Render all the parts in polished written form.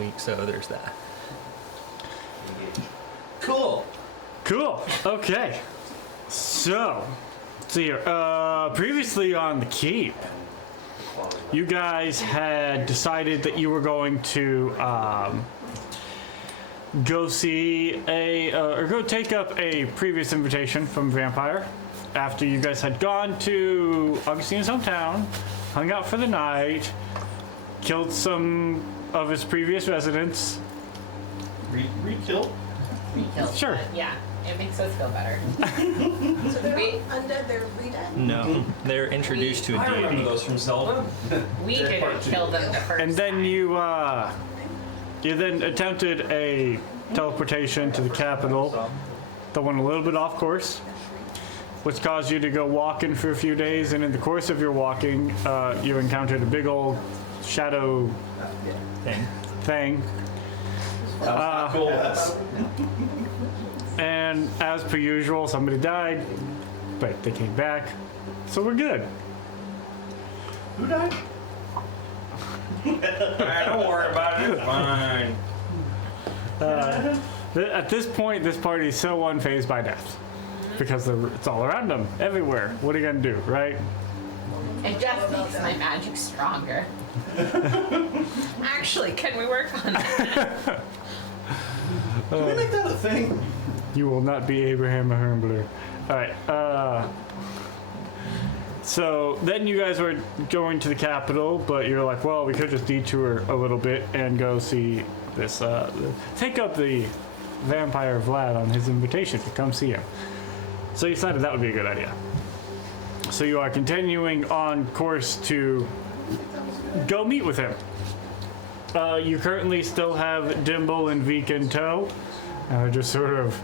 week, so there's that. Cool. Cool. Okay. So, see here. Previously on the keep, you guys had decided that you were going to go see or go take up a previous invitation from Vampire after you guys had gone to Augustine's hometown, hung out for the night, killed some of his previous residents. Re-kill? Re-killed. Sure. But yeah, it makes us feel better. So they're We- not undead, they're re-dead? No, they're introduced to a I remember deity. those from Zelda. We didn't kill them the first And then time. you then attempted a teleportation to the capital that went a little bit off course, which caused you to go walking for a few days. And in the course of your walking, you encountered a big old shadow thing. Cool. And as per usual, somebody died, but they came back, so we're good. Who died? Don't worry about it. It's fine. At this point, this party is so unfazed by death because it's all around them, everywhere. What are you gonna do, right? It just makes my magic stronger. Actually, can we work on that? Can we make that a thing? You will not be Abraham Ahernblur. All right. So then you guys were going to the capital, but you're like, well, we could just detour a little bit and go see this. Take up the vampire Vlad on his invitation to come see him. So you decided that would be a good idea. So you are continuing on course to go meet with him. You currently still have Dimble and Veek in tow, just sort of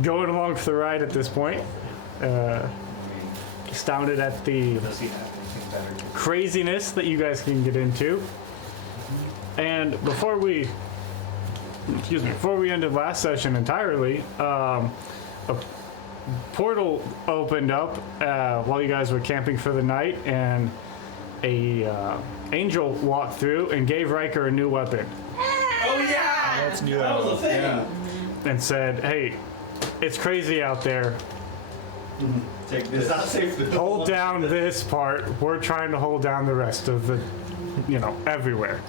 going along for the ride at this point. Astounded at the craziness that you guys can get into. And before we ended last session entirely, a portal opened up while you guys were camping for the night, and a angel walked through and gave Riker a new weapon Oh yeah! That's new. That was a thing. and said, hey, it's crazy out there. Take this. It's not safe to Hold down this part. We're trying to hold down the rest of the, everywhere.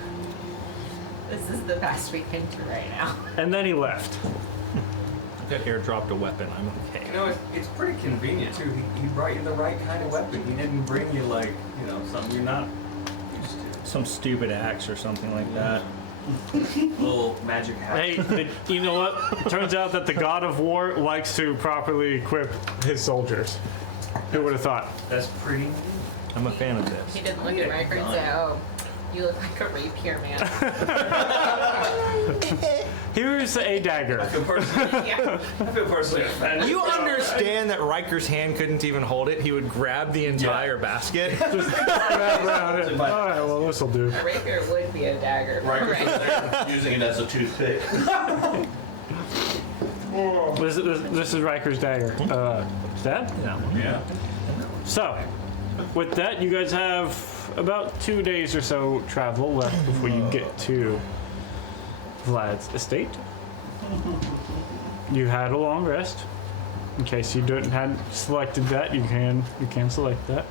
This is the best we can do right now. And then he left. Got airdropped a weapon. I'm okay. You know, it's pretty convenient too. He brought you the right kind of weapon. He didn't bring you something you're not used to. Some stupid axe or something like that. Little magic hat. Hey, you know what? Turns out that the god of war likes to properly equip his soldiers. Who would have thought? That's pretty. I'm a fan of this. He didn't look at Riker and say, oh, you look like a rapier man. Here's a dagger. I feel personally offended. You understand that Riker's hand couldn't even hold it? He would grab the entire basket. Wrap around it. All right, well, this'll do. A rapier would be a dagger. Right. Using it as a toothpick. This is Riker's dagger. Dad? No. Yeah. So, with that, you guys have about 2 days or so travel left before you get to Vlad's estate. You had a long rest. In case you hadn't selected that, you can select that.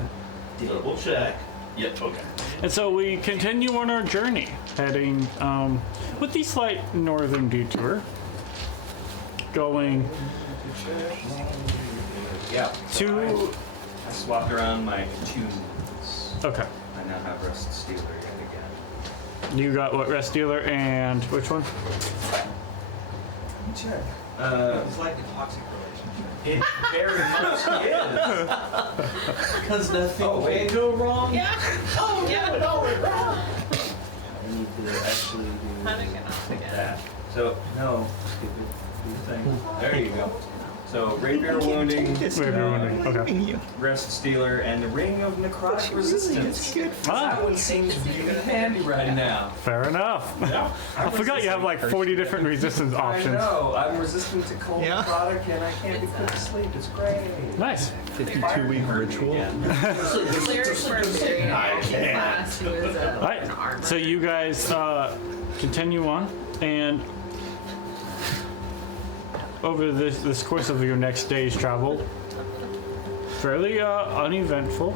Double check. Yep. Okay. And so we continue on our journey, heading with the slight northern detour, going Yeah. to. I swapped around my tunes. Okay, I now have Rest Stealer yet again. you got what? Rest Dealer and which one? Check. It's like a toxic relationship. It very much is. Because nothing can go wrong. Yeah. Oh, yeah. No, we're wrong. I need to actually do How to get off again. That. So no, stupid thing. There you go. So rapier wounding, Rapier wounding, okay. rest stealer, and the ring of necrotic resistance. Ah, That one seems really handy right now. fair enough. I forgot you have like 40 different resistance I options. know. I'm resistant to cold Yeah. necrotic, and I can't be put to sleep. It's great. Nice. 52-week ritual. Clerics were very class who was All right. an armor. So you guys continue on, and over this course of your next day's travel, fairly uneventful.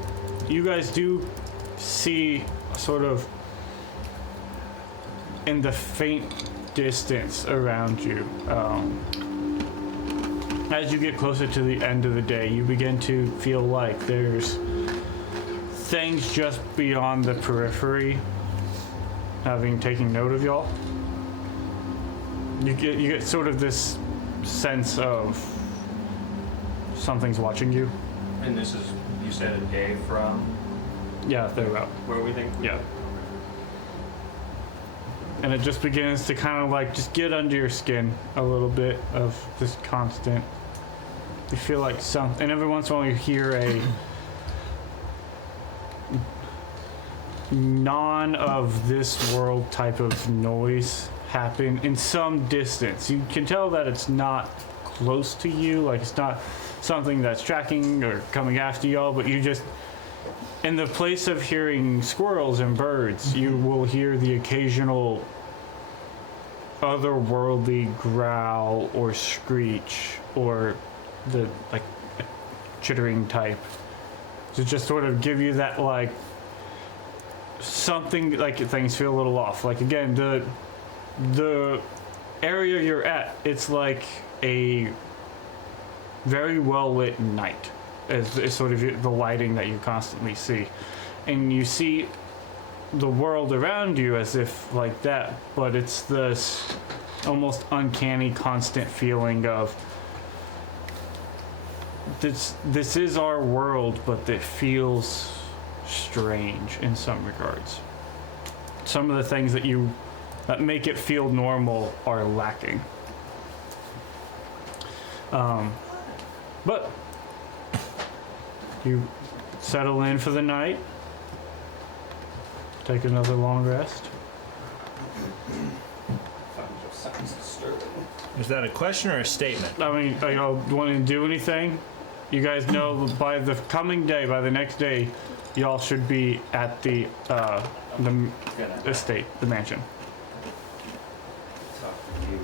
You guys do see sort of in the faint distance around you. As you get closer to the end of the day, you begin to feel like there's things just beyond the periphery having taken note of y'all. You get sort of this sense of something's watching you. And this is, you said, a day from Yeah, they're about. where we think? Yeah. And it just begins to kind of like just get under your skin a little bit of this constant. You feel like and every once in a while you hear a non of this world type of noise happen in some distance. You can tell that it's not close to you, like it's not something that's tracking or coming after y'all, but you just, in the place of hearing squirrels and birds, you will hear the occasional otherworldly growl or screech or the like chittering type to just sort of give you that like something like things feel a little off. Like again, the area you're at, it's like a very well lit night. Is sort of the lighting that you constantly see, and you see the world around you as if like that, but it's this almost uncanny constant feeling of this is our world, but it feels strange in some regards. Some of the things that make it feel normal are lacking. But you settle in for the night, take another long rest. Sounds disturbing. Is that a question or a statement? I mean, are y'all wanting to do anything? You guys know by the coming day, by the next day, y'all should be at the estate, the mansion. Talk to you.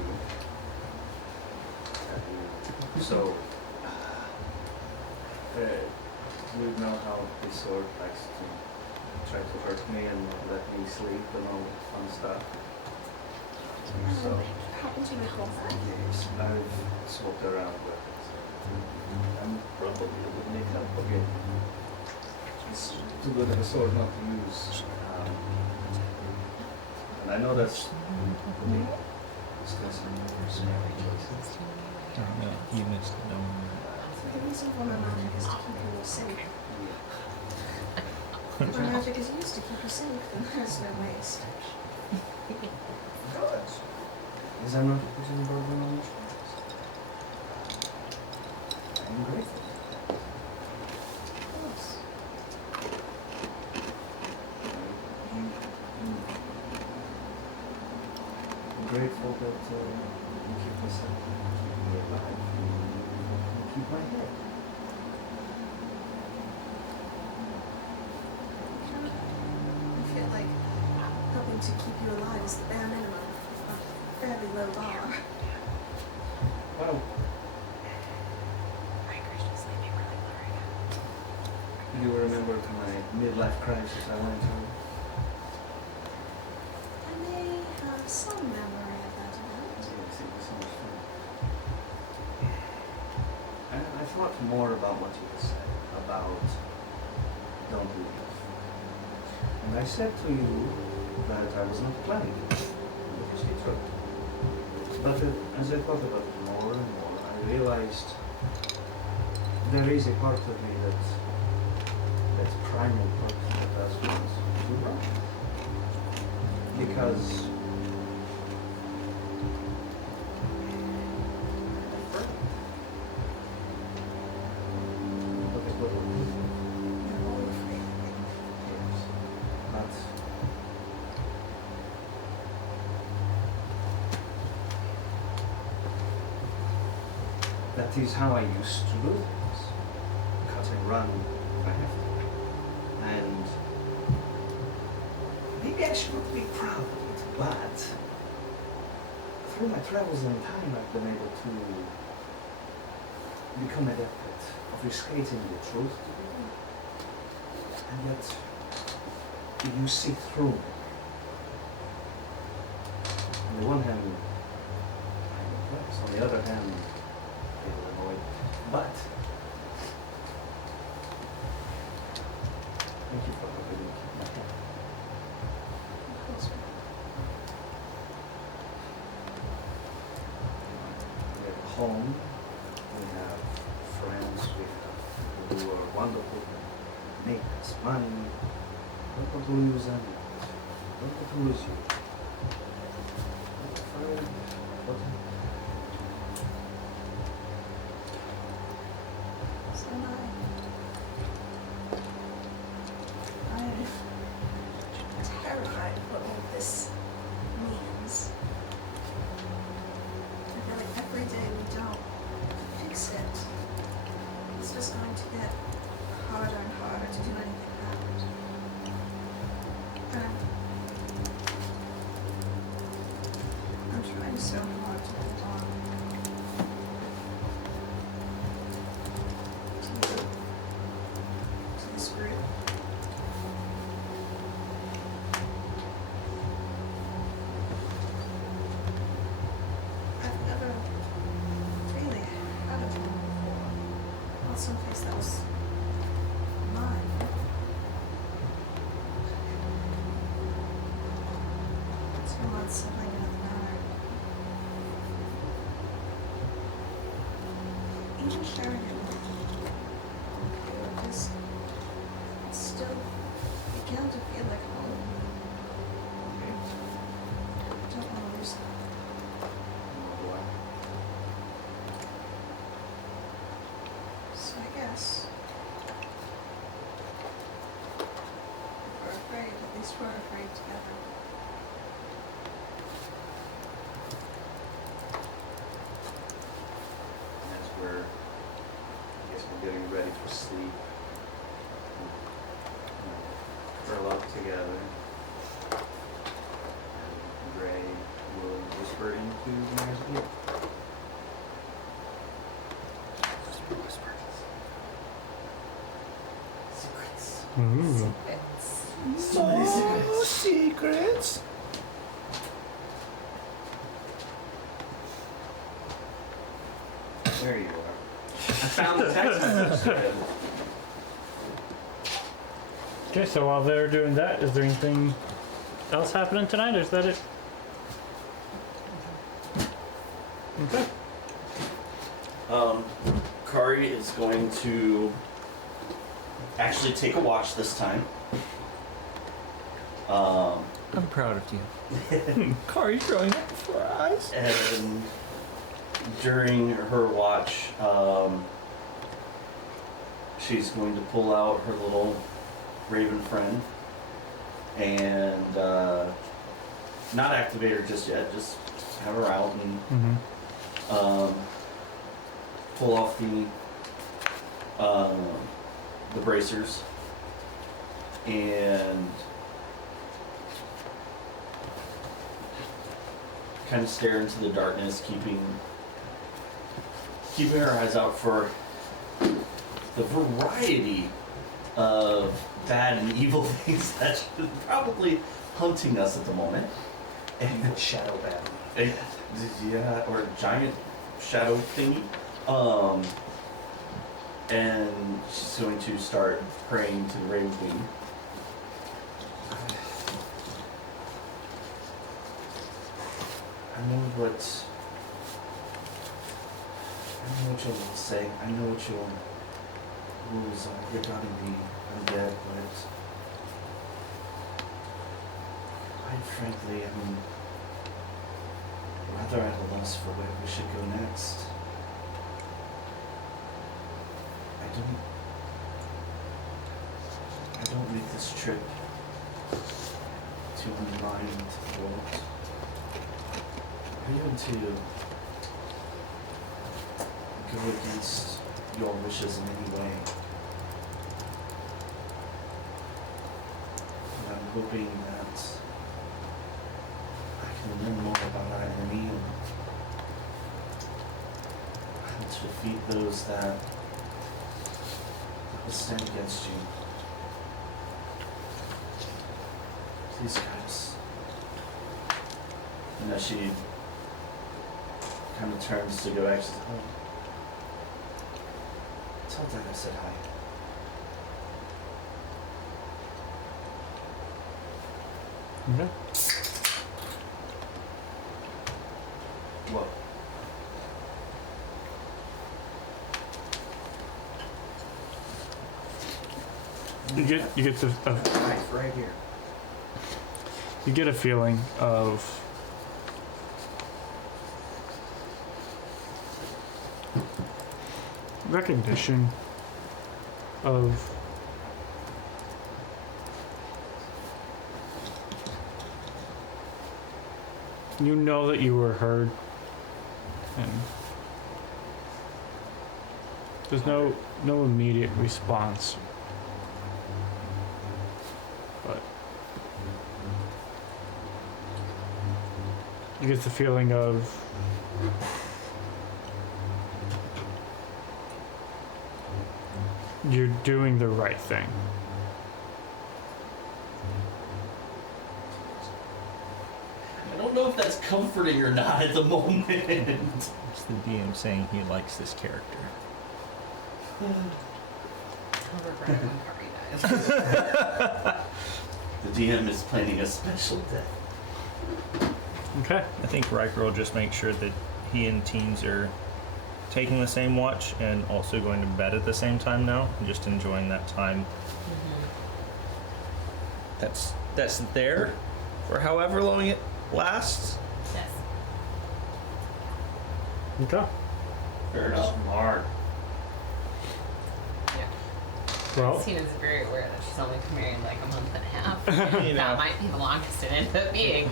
So, you know how this sword likes to try to hurt me and not let me sleep and all that fun stuff. So, Happened to recall that. yes, I've swapped around with it. And probably it would make help again. It's too good of a sword not to use. And I know that's really discussing snary choices. You missed it. The reason for my magic is to keep you all safe. If my magic is used to keep you safe, then there's no waste. Good. Is I'm not putting a burden on your shoulders. I'm grateful. Of course. I'm grateful that you keep us keep me alive. You keep my head. I feel like helping to keep you alive is the bare minimum of a fairly low bar. Well, you remember my midlife crisis I went through? I may have some memory of that event. Yes, it was so much fun. And I thought more about what you had said about don't do this. And I said to you that I was not planning it, which is true. But as I thought about it more and more, I realized there is a part of me that's primal part that does want to run. Because That is how I used to do things. Cut and run if I have to. And maybe I should not be proud of it, but through my travels in time, I've been able to become adept of restating the truth to people. And yet, you see through me. On the one hand, I'm impressed. On the other hand, a little annoyed. But thank you for helping me keep my head. Of course. We have a home, we have friends, we have people who are wonderful and make us money. Don't want to lose anyone. Don't want to lose you. I'm afraid what So am I am terrified of what all this means. I feel like every day we don't fix it, it's just going to get harder and harder to do anything about it. And I'm trying so hard to hold on to this group. I've never really had a home before. Not someplace that was mine. 2 months of living at the manor. Even sharing it with you is still began to feel like home. I don't want to lose that. So I guess if we're afraid, at least we're afraid together. As we're, I guess we're getting ready for sleep. Curl up together. And Gray will whisper into Mary's ear. Secrets. Ooh. It's Secrets. There you are. I found the text message. Okay, so while they're doing that, is there anything else happening tonight, or is that it? Okay. Kari is going to actually take a watch this time. I'm proud of you. Kari's growing up before our eyes. And during her watch, she's going to pull out her little raven friend and not activate her just yet, just have her out and pull off the bracers and kind of stare into the darkness, keeping her eyes out for the variety of bad and evil things that is probably hunting us at the moment. And shadow battle. Yeah, or a giant shadow thingy. And she's going to start praying to the Raven Queen. I know what you'll say. I know what your rules are regarding the undead, but quite frankly, I'm rather at a loss for where we should go next. I don't make this trip to unwind or even to go against your wishes in any way. But I'm hoping that I can learn more about our enemy and to defeat those that will stand against you. Please, guys. And as she kind of turns to go back, she says, "Oh, tell Dad I said hi." Okay. What? You get the Knife right here. you get a feeling of recognition of you know that you were heard, and there's no immediate response, but you get the feeling of you're doing the right thing. I don't know if that's comforting or not at the moment. It's the DM saying he likes this character. I'll regret it when Kari dies. The DM is planning a special day. Okay. I think Riker will just make sure that he and teens are taking the same watch and also going to bed at the same time now, and just enjoying that time. That's there for however long it lasts. Yes. Okay. Fair enough. Smart. Yeah. Well, Tina's very aware that she's only been married like a month and a half. You know. That might be the longest it ended up being.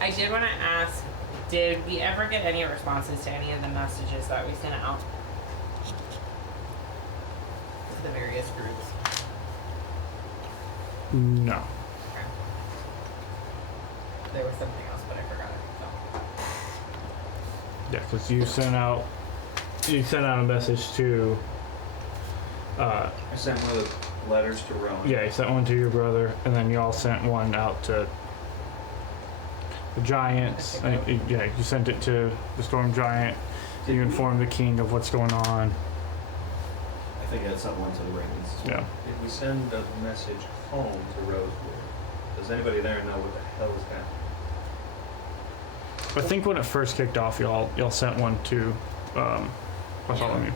I did want to ask, did we ever get any responses to any of the messages that we sent out to the various groups? no. Okay. There was something else, but I forgot it. So. Yeah, because you sent out a message to I sent one of the letters to Rowan. yeah, you sent one to your brother, and then you all sent one out to the giants. Yeah, you sent it to the storm giant. You informed the king of what's going on. I think I sent one to the Ravens. Yeah. Did we send a message home to Rosewood? Does anybody there know what the hell is happening? I think when it first kicked off, y'all sent one to Bartholomew.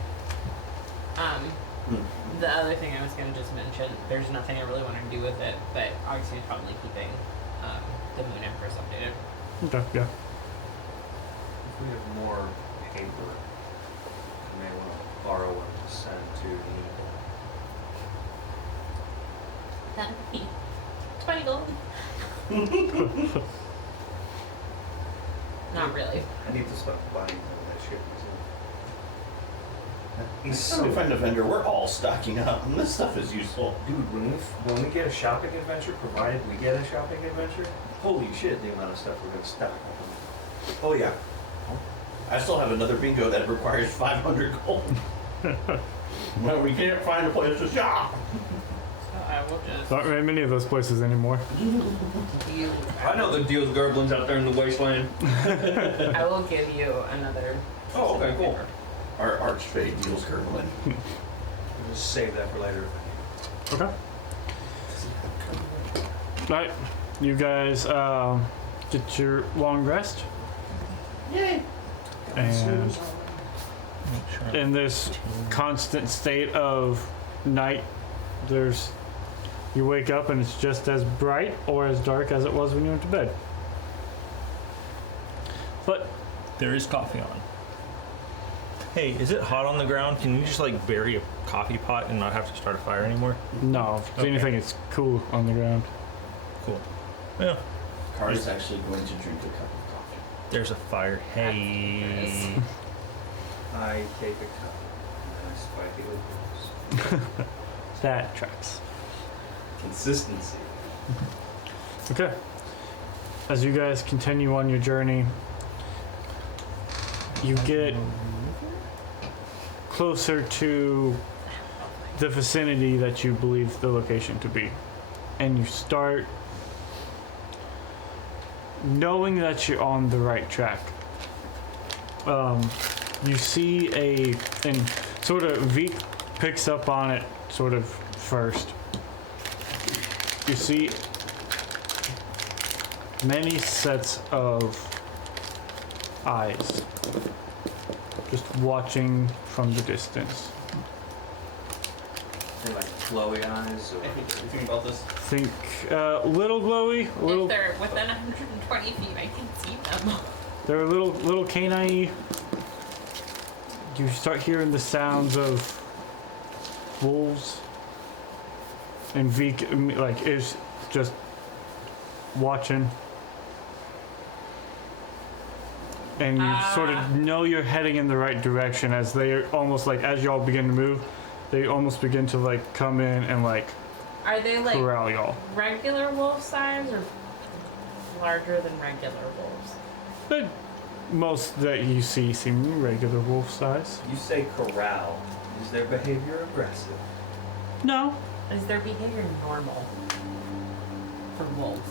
The other thing I was going to just mention, there's nothing I really want to do with it, but obviously probably keeping the Moon Empress updated. Okay, yeah. If we have more paper, we may want to borrow one to send to the That'd be 20 gold. Not really. I need to stop buying all that shit myself. He's trying to find a vendor. We're all stocking up, and this stuff is useful. Dude, when we get a shopping adventure, provided we get a shopping adventure, holy shit, the amount of stuff we're gonna stock up. Oh yeah. I still have another bingo that requires 500 gold. Well, we can't find a place to shop. So I will just. Not very many of those places anymore. You, I know the deals goblins out there in the wasteland. I will give you another. Oh, okay, cool. paper. Our archfey deals Gerblin. We'll just save that for later. Okay. Right. You guys get your long rest. Yay! And in this constant state of night, you wake up and it's just as bright or as dark as it was when you went to bed. But There is coffee on. Hey, is it hot on the ground? Can you just like bury a coffee pot and not have to start a fire anymore? no, if Okay. anything, it's cool on the ground. Cool. Yeah. Kari's actually going to drink a cup of coffee. There's a fire. Hey. I take a cup and I spike it with booze. That tracks. Consistency. Okay. As you guys continue on your journey, you get closer to the vicinity that you believe the location to be. And you start knowing that you're on the right track. You see and sort of Veek picks up on it sort of first. You see many sets of eyes just watching from the distance. They're like glowy eyes or. I think everything about this. Think little glowy, a little. If they're within 120 feet, I can see them. They're a little canine. You start hearing the sounds of wolves, and Veek like is just watching, and you sort of know you're heading in the right direction as they are almost like as y'all begin to move, they almost begin to like come in and like Are they like corral y'all. regular wolf size or larger than regular wolves? The most that you see seem regular wolf size. You say corral. Is their behavior aggressive? No. Is their behavior normal for wolves?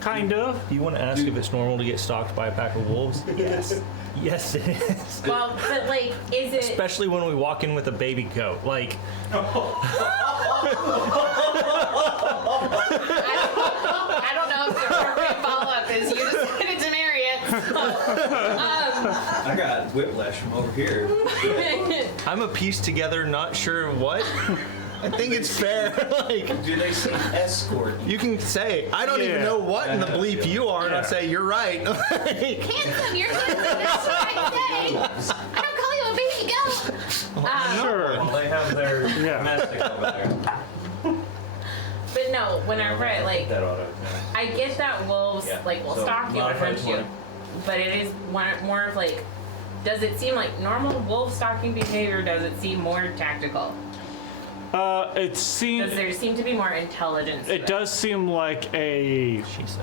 Kind of. You want to ask if it's normal to get stalked by a pack of wolves? Yes. Yes, it is. Well, but like, is it? Especially when we walk in with a baby goat. Like, I don't know if the appropriate follow-up is you decided to marry it. I got whiplash from over here. I'm a piece together, not sure what. I think it's fair. Like, Do they say escort? you can say, I don't even Yeah. know what in the bleep you are, and I Yeah. say, you're right. Handsome, you're handsome. That's what I say. I don't call you a baby goat. Sure. Well, they have their Yeah. domestic over there. But no, whenever I like, That auto. I get that wolves Yeah, like will so stalk you and modified hunt you, 20. but it is more of like, does it seem like normal wolf stalking behavior? Does it seem more tactical? It seems. Does there seem to be more intelligence? to It does seem like a. She's so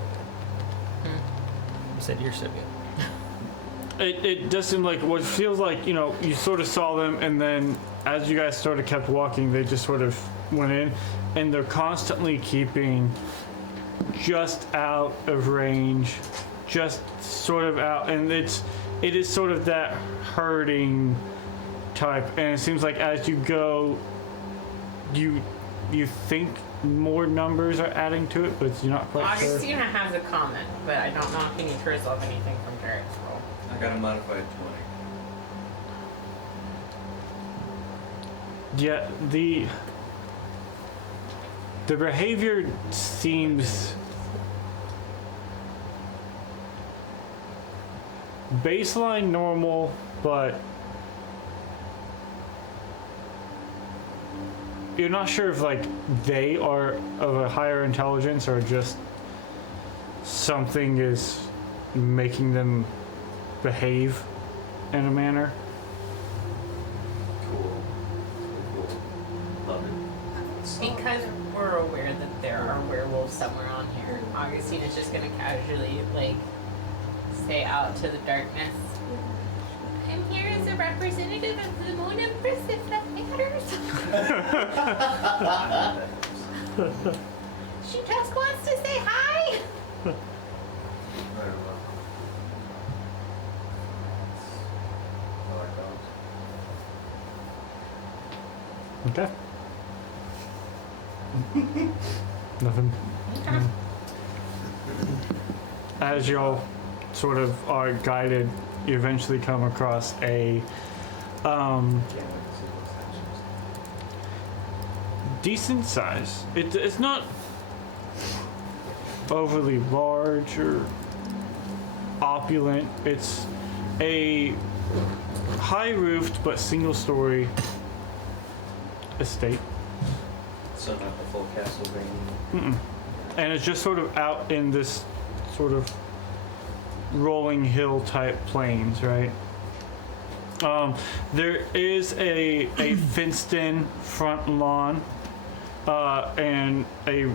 good. You said you're so good. It does seem like what feels like, you know, you sort of saw them, and then as you guys sort of kept walking, they just sort of went in, and they're constantly keeping just out of range, just sort of out, and it is sort of that herding type, and it seems like as you go, you think more numbers are adding to it, but you're not quite sure. Augustina has a comment, but I don't know if you need to resolve anything from Derek's roll. I got a modified 20. Yeah, the behavior seems baseline normal, but you're not sure if like they are of a higher intelligence or just something is making them behave in a manner. Cool. Love it. Because we're aware that there are werewolves somewhere on here, Augustina's just gonna casually, like, say out to the darkness, I'm here as a representative of the moon empress, if that matters. She just wants to say hi. Very well. I like those. Okay. Nothing. Okay. As y'all sort of are guided, you eventually come across a Can't wait to see those actions. decent size. It's not overly large or opulent. It's a high-roofed but single-story estate. So not the full Castlevania. And it's just sort of out in this sort of rolling hill type plains, right? There is a fenced in front lawn and a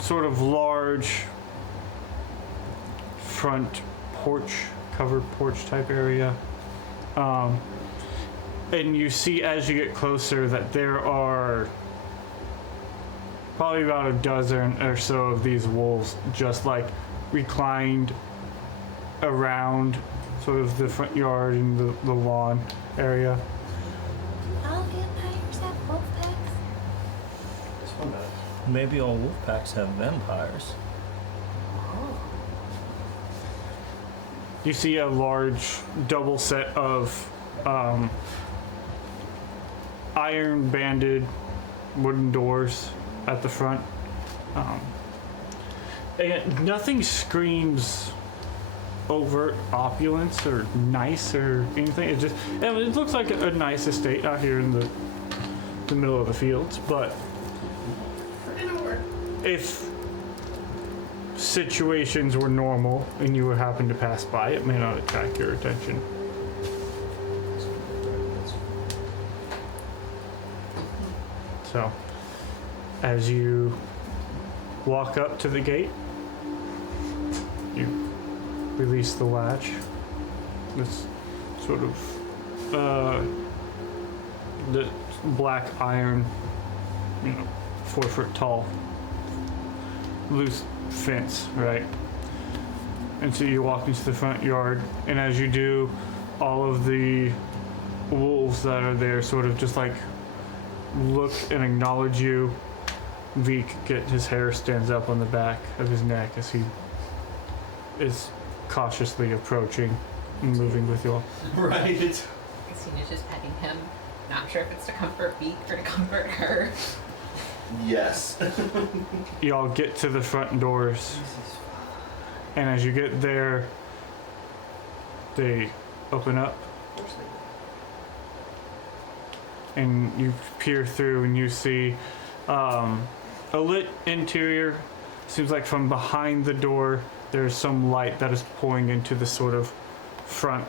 sort of large front porch, covered porch type area. And you see as you get closer that there are probably about a dozen or so of these wolves just like reclined around sort of the front yard and the lawn area. All vampires have wolf packs. This one does. Maybe all wolf packs have vampires. You see a large double set of iron banded wooden doors at the front. And nothing screams overt opulence or nice or anything. It looks like a nice estate out here in the middle of the fields, but if situations were normal and you would happen to pass by, it may not attract your attention. So, as you walk up to the gate, you release the latch. This sort of the black iron, 4 foot tall, loose fence, right? And so you walk into the front yard, and as you do, all of the wolves that are there sort of just like look and acknowledge you. Veek, his hair stands up on the back of his neck as he is cautiously approaching and moving with you all. Right. Christina's just petting him. Not sure if it's to comfort Veek or to comfort her. Yes. Y'all get to the front doors, and as you get there, they open up, and you peer through and you see a lit interior. Seems like from behind the door there's some light that is pouring into the sort of front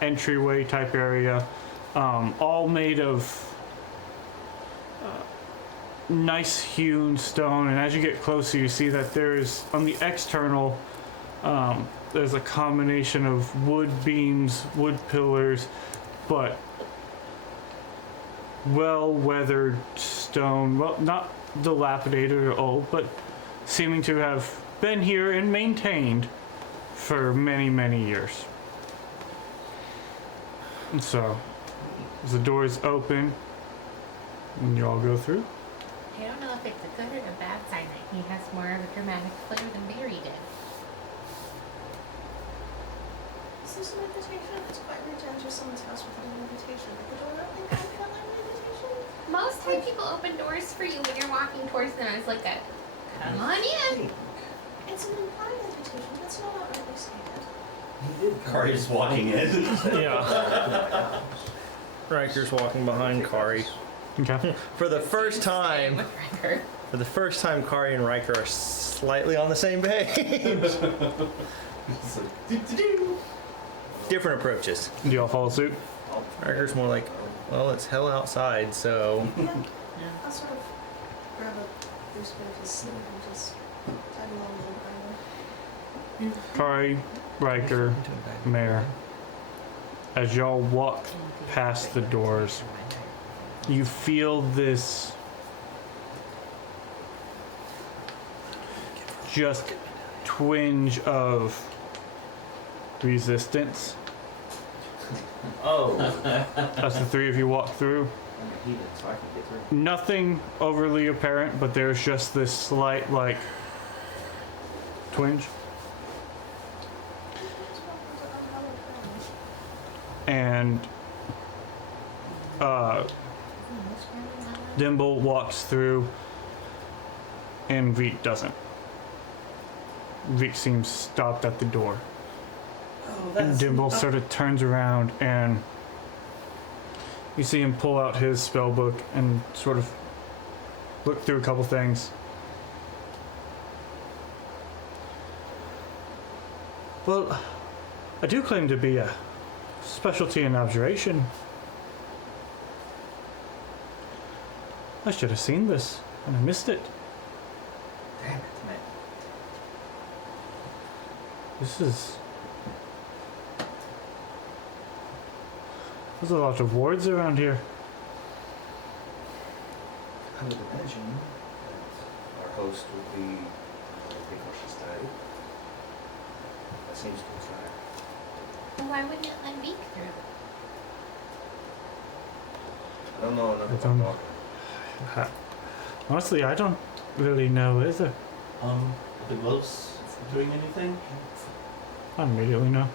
entryway type area, all made of nice hewn stone. And as you get closer, you see that there is on the external there's a combination of wood beams, wood pillars, but well weathered stone, well, not dilapidated or old, but seeming to have been here and maintained for many years. And so as the doors open and you all go through, I don't know if it's a good or a bad sign that he has more of a dramatic flair than Barry did. Is this an invitation? It's quite rude to enter someone's house without an invitation. Like the door opening kind of felt like an invitation. Most times people open doors for you when you're walking towards them. It's like a, come on in. It's an implied invitation. That's not outrightly stated. He did. Kari's walking in. Yeah. Riker's walking behind Kari. okay, For the first time, With Riker. Kari and Riker are slightly on the same page. Different approaches. do y'all follow suit? Riker's more like, well, it's hell outside, so Yeah. I'll sort of grab a loose bit of his sleeve and just tag along a little bit. Kari, Riker, Mare, as y'all walk past the doors, you feel this just twinge of resistance Oh. as the three of you walk through. He did, so I can get through. Nothing overly apparent, but there's just this slight, like, twinge. And Dimble walks through, and Veek doesn't. Veek seems stopped at the door. Oh, And Dimble sort of turns around, and you see him pull out his spell book and sort of look through a couple things. Well, I do claim to be a specialty in abjuration. I should have seen this, and I missed it. Damn it, man. There's a lot of wards around here. I would imagine that our host would be before she's died. That seems to track. Well, why wouldn't it let Veek through? I don't know enough I about don't- Dog. Honestly, I don't really know either. Are the gloves doing anything? I don't immediately know.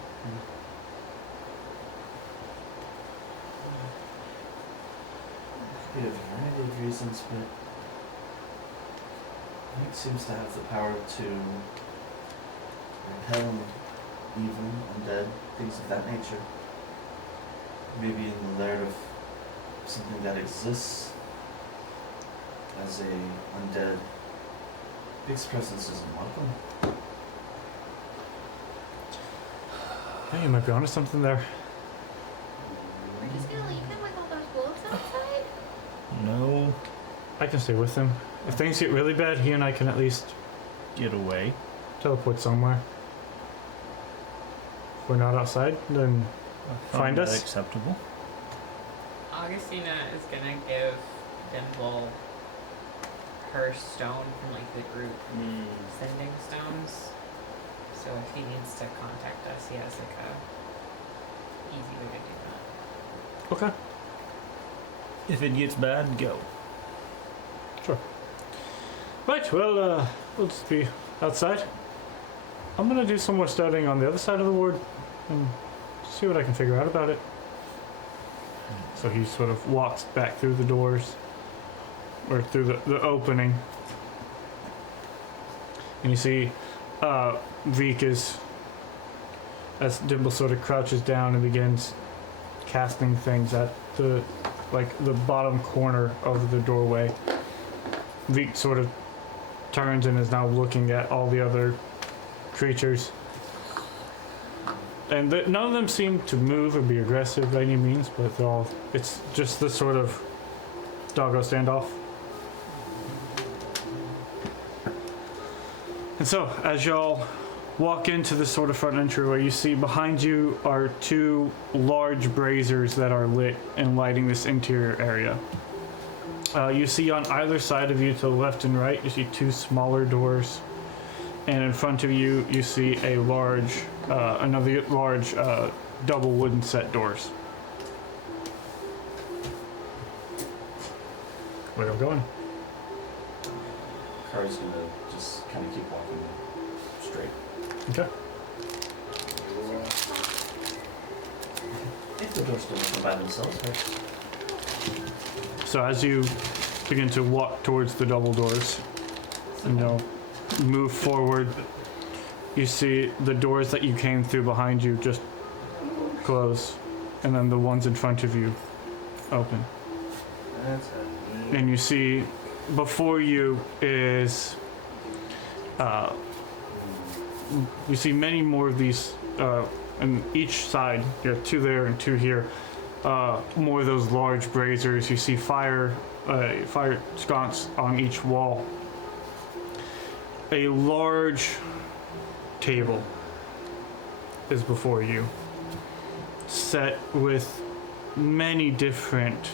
Could be a variety of reasons, but it seems to have the power to repel evil, undead, things of that nature. Maybe in the lair of something that exists as a undead, Big's presence isn't welcome. Hey, you might be onto something there. We're just gonna leave them with all those wolves outside? No, I can stay with him. If things get really bad, he and I can at least get away. teleport somewhere. If we're not outside, then I Find that us? acceptable. Augustina is gonna give Dimple her stone from like the group sending stones. So if he needs to contact us, he has like a easy way to do that. okay. If it gets bad, go. Sure. Right, well, we'll just be outside. I'm gonna do some more studying on the other side of the ward and see what I can figure out about it. So he sort of walks back through the doors, or through the opening. And you see Veek is, as Dimple sort of crouches down and begins casting things at the bottom corner of the doorway. Veek sort of turns and is now looking at all the other creatures. And none of them seem to move or be aggressive by any means, but it's just this sort of doggo standoff. And so, as y'all walk into this sort of front entryway, you see behind you are two large braziers that are lit and lighting this interior area. You see on either side of you, to the left and right, you see two smaller doors. And in front of you, you see a another large double wooden set doors. Where are we going? Car's gonna just kind of keep walking straight. Okay. If the doors don't open by themselves, right? So as you begin to walk towards the double doors, move forward, you see the doors that you came through behind you just close, and then the ones in front of you open. That's it. And you see before you is you see many more of these on each side. You have two there and two here. More of those large braziers. You see fire sconce on each wall. A large table is before you, set with many different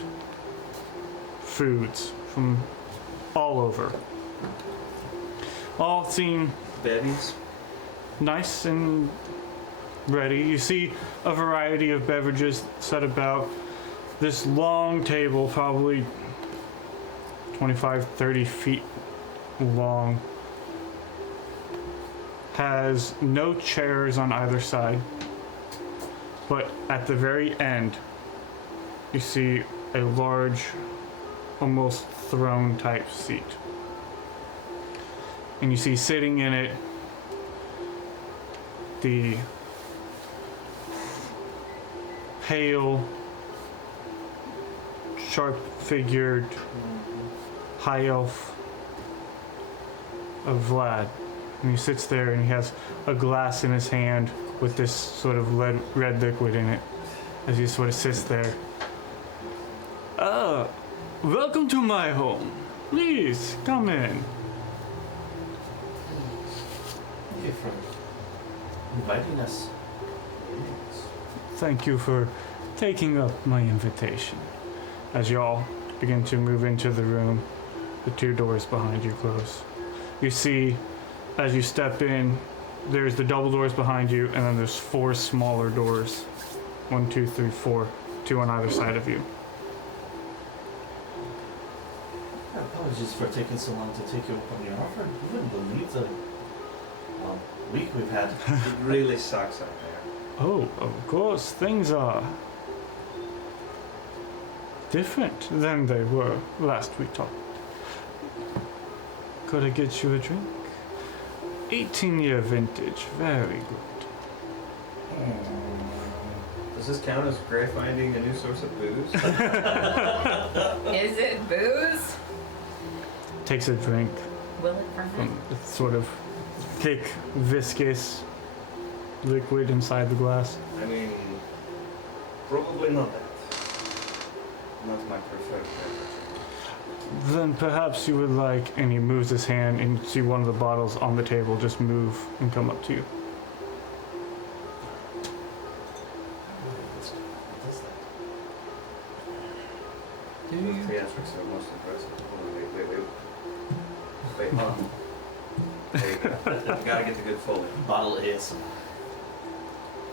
foods from all over. All seem Babies. nice and ready. You see a variety of beverages set about. This long table, probably 25, 30 feet long, has no chairs on either side, but at the very end, you see a large, almost throne type seat. And you see sitting in it the pale, sharp-figured high elf of Vlad. And he sits there and he has a glass in his hand with this sort of red liquid in it as he sort of sits there. Ah, welcome to my home. Please, come in. Thank you for inviting us. Thank you for taking up my invitation. As y'all begin to move into the room, the two doors behind you close. You see, as you step in, there's the double doors behind you, and then there's 4 smaller doors. 1, 2, 3, 4, 2 on either side of you. Apologies for taking so long to take you up on your offer. You wouldn't believe the week we've had. It really sucks out there. Oh, of course, things are different than they were last we talked. Could I get you a drink? 18-year vintage, very good. Does this count as Gray finding a new source of booze? Is it booze? Takes a drink Will it ferment? from the sort of thick, viscous liquid inside the glass. I mean, probably not that. Not my preferred beverage. Then perhaps you would like, and he moves his hand and you see one of the bottles on the table just move and come up to you. The theatrics are most impressive. Hold on, wait, hold on. There you go. You gotta get the good fully. Bottle is.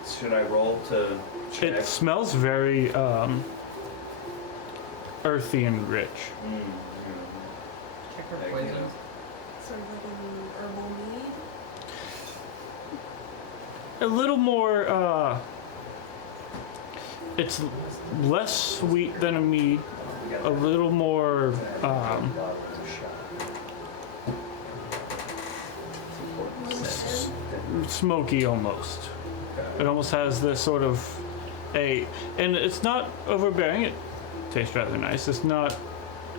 Should I roll to check? It smells very earthy and rich. Check for Like, poison. Sort of like an herbal mead. A little more, it's less sweet than a mead, a little more, smoky almost. It almost has this sort of and it's not overbearing, it tastes rather nice. It's not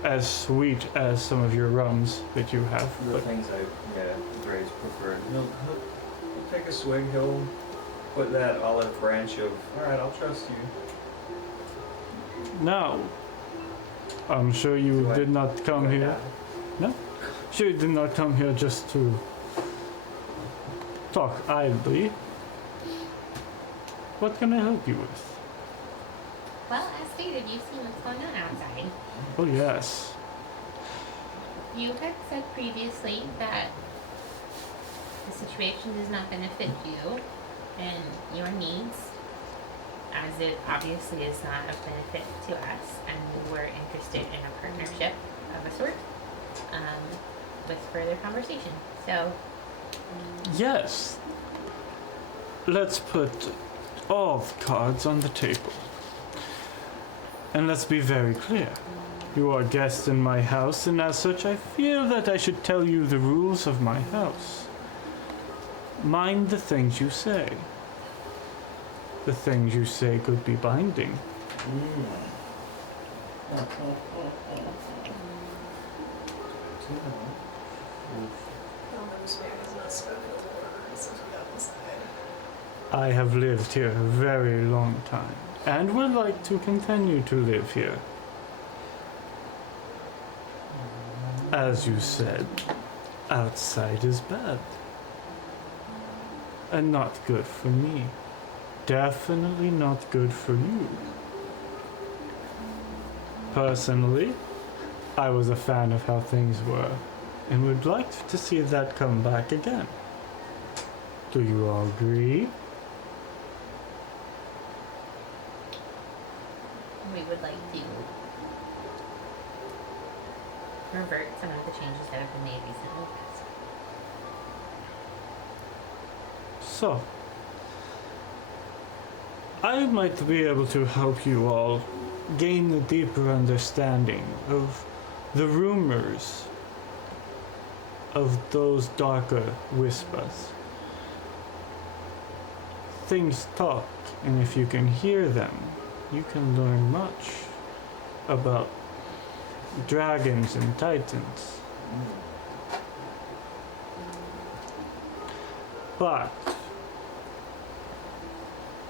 as sweet as some of your rums that you have, The but things Gray's preferred. He'll take a swig, he'll put that olive branch of, alright, I'll trust you. now, I'm sure you Do I- did not come Do I here. have- Sure, you did not come here just to talk idly. What can I help you with? Well, as stated, you've seen what's going on outside. Oh, yes. You had said previously that the situation does not benefit you and your needs, as it obviously is not of benefit to us, and we're interested in a partnership of a sort, with further conversation. So, Yes. Let's put all the cards on the table. And let's be very clear. You are guests in my house, and as such, I feel that I should tell you the rules of my house. Mind the things you say. The things you say could be binding. Rosemary has not spoken a word since we got inside. I have lived here a very long time, and would like to continue to live here. As you said, outside is bad. And not good for me. Definitely not good for you. Personally, I was a fan of how things were, and would like to see that come back again. Do you all agree? we would like to revert some of the changes that have been made recently. So, I might be able to help you all gain a deeper understanding of the rumors of those darker whispers. Things talk, and if you can hear them, you can learn much about dragons and titans. But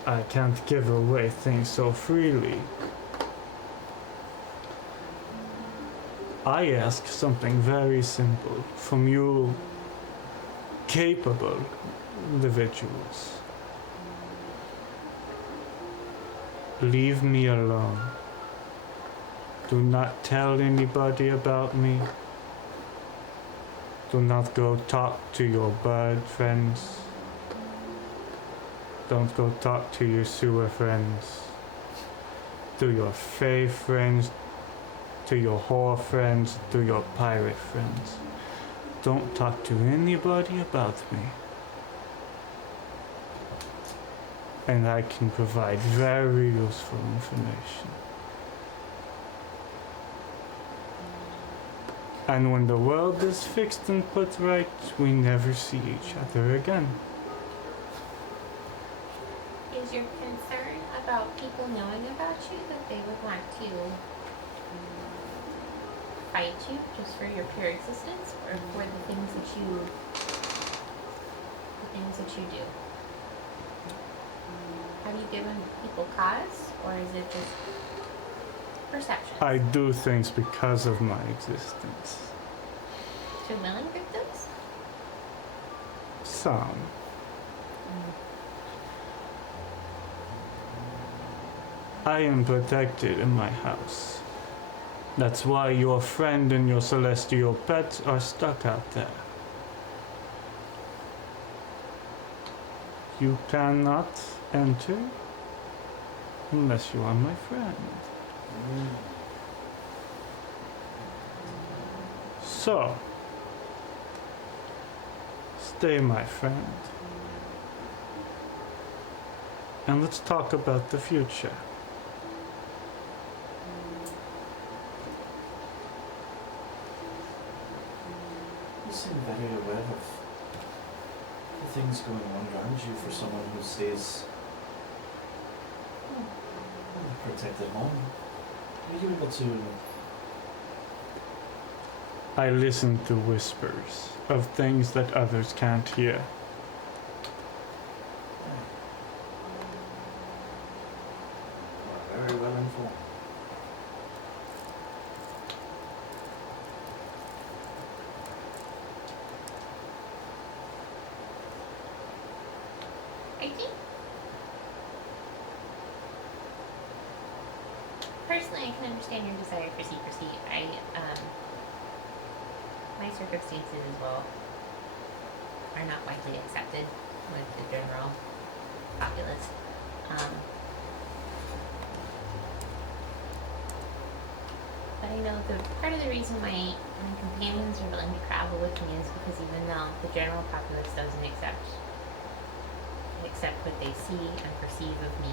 I can't give away things so freely. I ask something very simple from you capable individuals. Leave me alone. Do not tell anybody about me. Do not go talk to your bird friends. Don't go talk to your sewer friends. To your fae friends. To your whore friends. To your pirate friends. Don't talk to anybody about me. And I can provide very useful information. And when the world is fixed and put right, we never see each other again. Is your concern about people knowing about you that they would want to fight you just for your pure existence, or for the things that you do? Have you given people cause, or is it just perception? I do things because of my existence. To willing victims? Some. I am protected in my house. That's why your friend and your celestial pets are stuck out there. You cannot enter unless you are my friend. So, stay my friend. And let's talk about the future. You seem very aware of the things going on around you for someone who stays in a protected home. Are you able to... I listen to whispers of things that others can't hear. Very well informed. I think personally, I can understand your desire for secrecy. My circumstances as well are not widely accepted with the general populace. But I know the part of the reason why my companions are willing to travel with me is because even though the general populace doesn't accept what they see and perceive of me,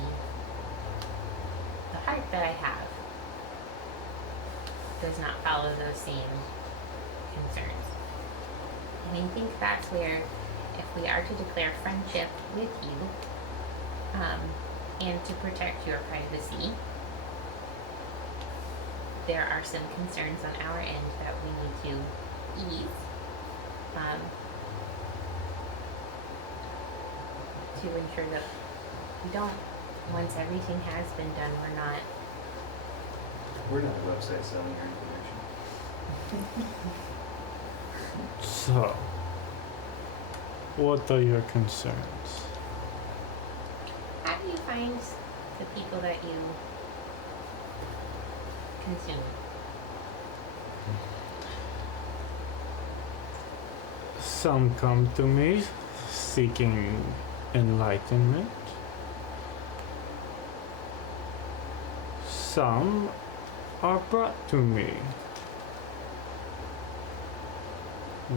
the heart that I have does not follow those same concerns. And I think that's where, if we are to declare friendship with you, and to protect your privacy, there are some concerns on our end that we need to ease, to ensure that we don't, once everything has been done, We're not a website selling your information. So, what are your concerns? how do you find the people that you consume? Some come to me seeking enlightenment. Some are brought to me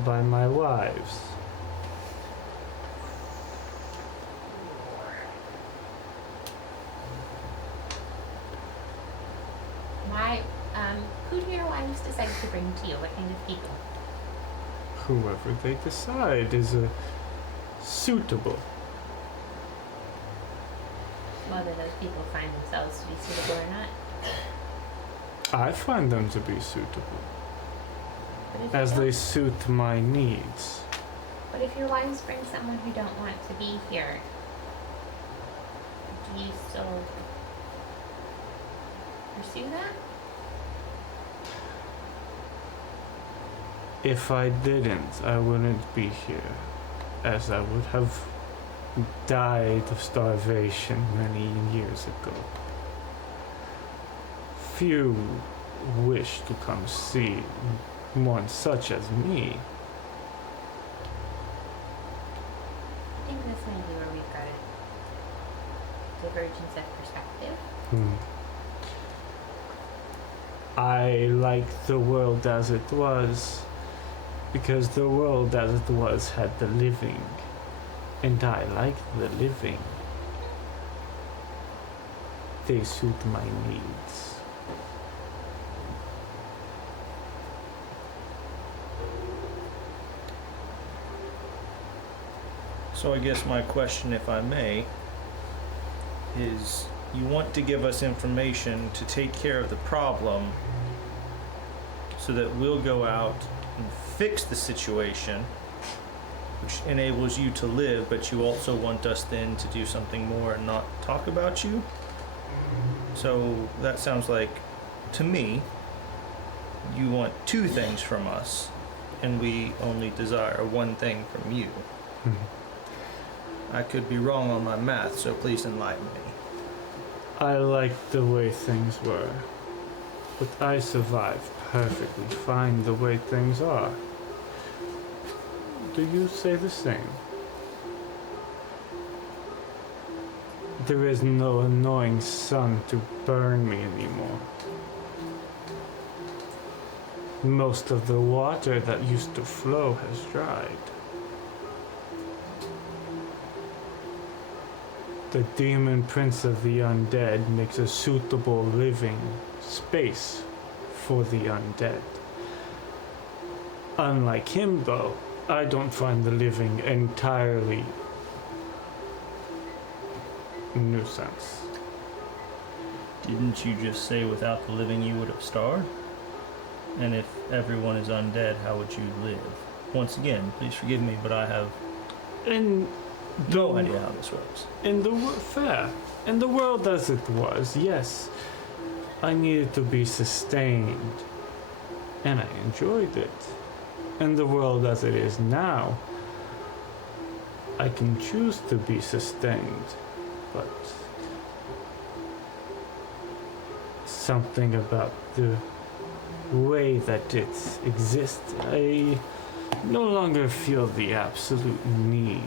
by my wives. Why, who do your wives decide to bring to you? What kind of people? Whoever they decide is suitable. Whether those people find themselves to be suitable or not. I find them to be suitable, But if as you they don't- suit my needs. But But if your wives bring someone who don't want to be here, do you still pursue that? If I didn't, I wouldn't be here, as I would have died of starvation many years ago. Few wish to come see one such as me. I think this may be where we've got a divergence of perspective. I like the world as it was, because the world as it was had the living, and I like the living. They suit my needs. So I guess my question, if I may, is you want to give us information to take care of the problem so that we'll go out and fix the situation, which enables you to live, but you also want us then to do something more and not talk about you? So that sounds like, to me, you want two things from us, and we only desire one thing from you. I could be wrong on my math, so please enlighten me. I liked the way things were, but I survived perfectly fine the way things are. Do you say the same? There is no annoying sun to burn me anymore. Most of the water that used to flow has dried. The demon prince of the undead makes a suitable living space for the undead. Unlike him, though, I don't find the living entirely nuisance. Didn't you just say without the living you would have starved? And if everyone is undead, how would you live? Once again, please forgive me, but I have And no idea how this works. fair. In the world as it was, yes, I needed to be sustained, and I enjoyed it. In the world as it is now, I can choose to be sustained, but something about the way that it exists, I no longer feel the absolute need.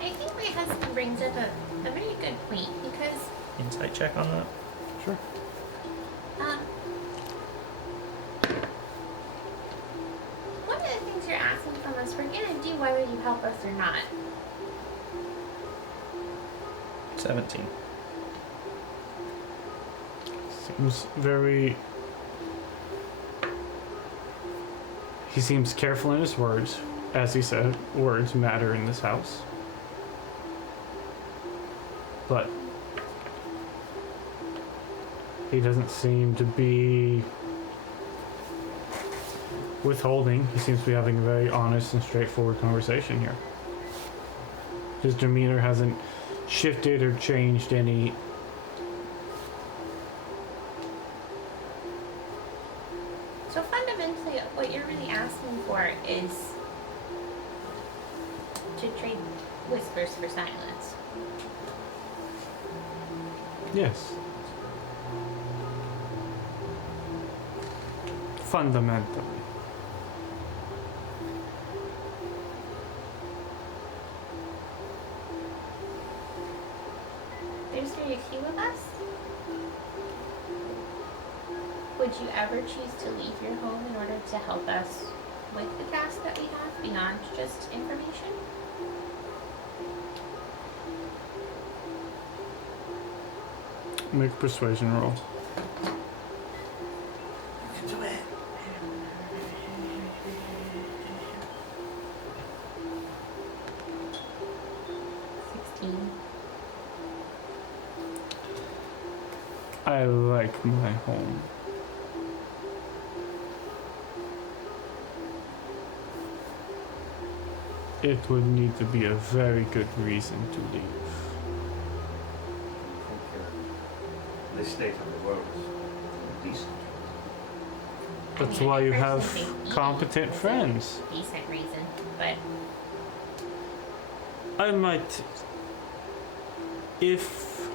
I think my husband brings up a very good point because Insight check on that? Sure. one of the things you're asking from us, we're gonna do whether you help us or not. 17. Seems very. He seems careful in his words. As he said, words matter in this house. But he doesn't seem to be withholding. He seems to be having a very honest and straightforward conversation here. His demeanor hasn't shifted or changed any. So fundamentally, what you're really asking for is to trade whispers for silence. Yes. Fundamentally. There's very few of us. Would you ever choose to leave your home in order to help us with the task that we have beyond just information? Make a persuasion roll. You can do it. 16. I like my home. It would need to be a very good reason to leave. The state of the world is decent. That's I mean, why you I have personally think competent eating friends. is a decent reason, but I might, if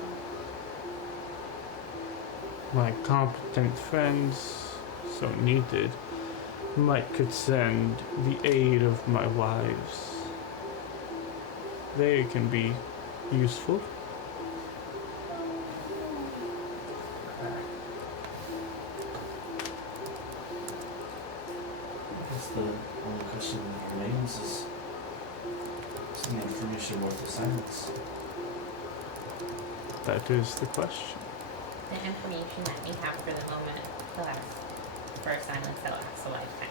my competent friends so needed, could send the aid of my wives. They can be useful. I guess the only question that remains is the information worth the silence? That is the question. the information that we have for the moment will last for a silence that lasts a lifetime.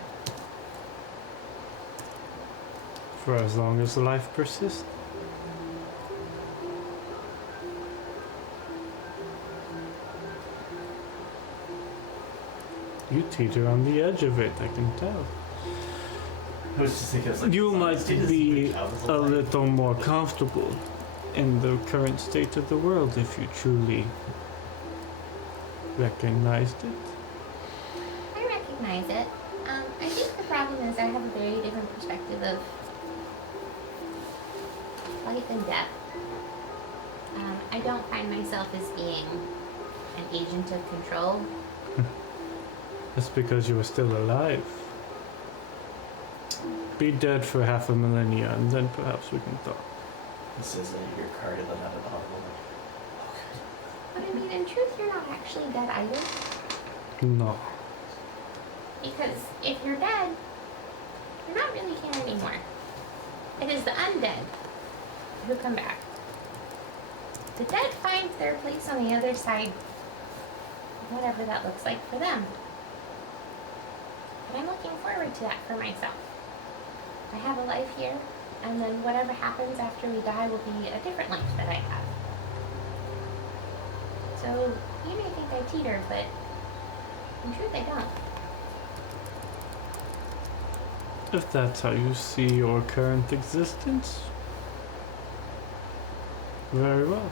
For as long as life persists. You teeter on the edge of it, I can tell. I was just thinking, I was like, You as long might as he doesn't be get out of a the light. little more comfortable in the current state of the world if you truly recognized it. I recognize it. I think the problem is I have a very different perspective of life and death. I don't find myself as being an agent of control. That's because you are still alive. Be dead for half a millennia and then perhaps we can talk. He says that your card and then at an audible. But I mean, in truth, you're not actually dead either. No. Because if you're dead, you're not really here anymore. It is the undead who come back. The dead find their place on the other side, whatever that looks like for them. But I'm looking forward to that for myself. I have a life here, and then whatever happens after we die will be a different life that I have. So, you may think I teeter, but in truth I don't. If that's how you see your current existence, very well.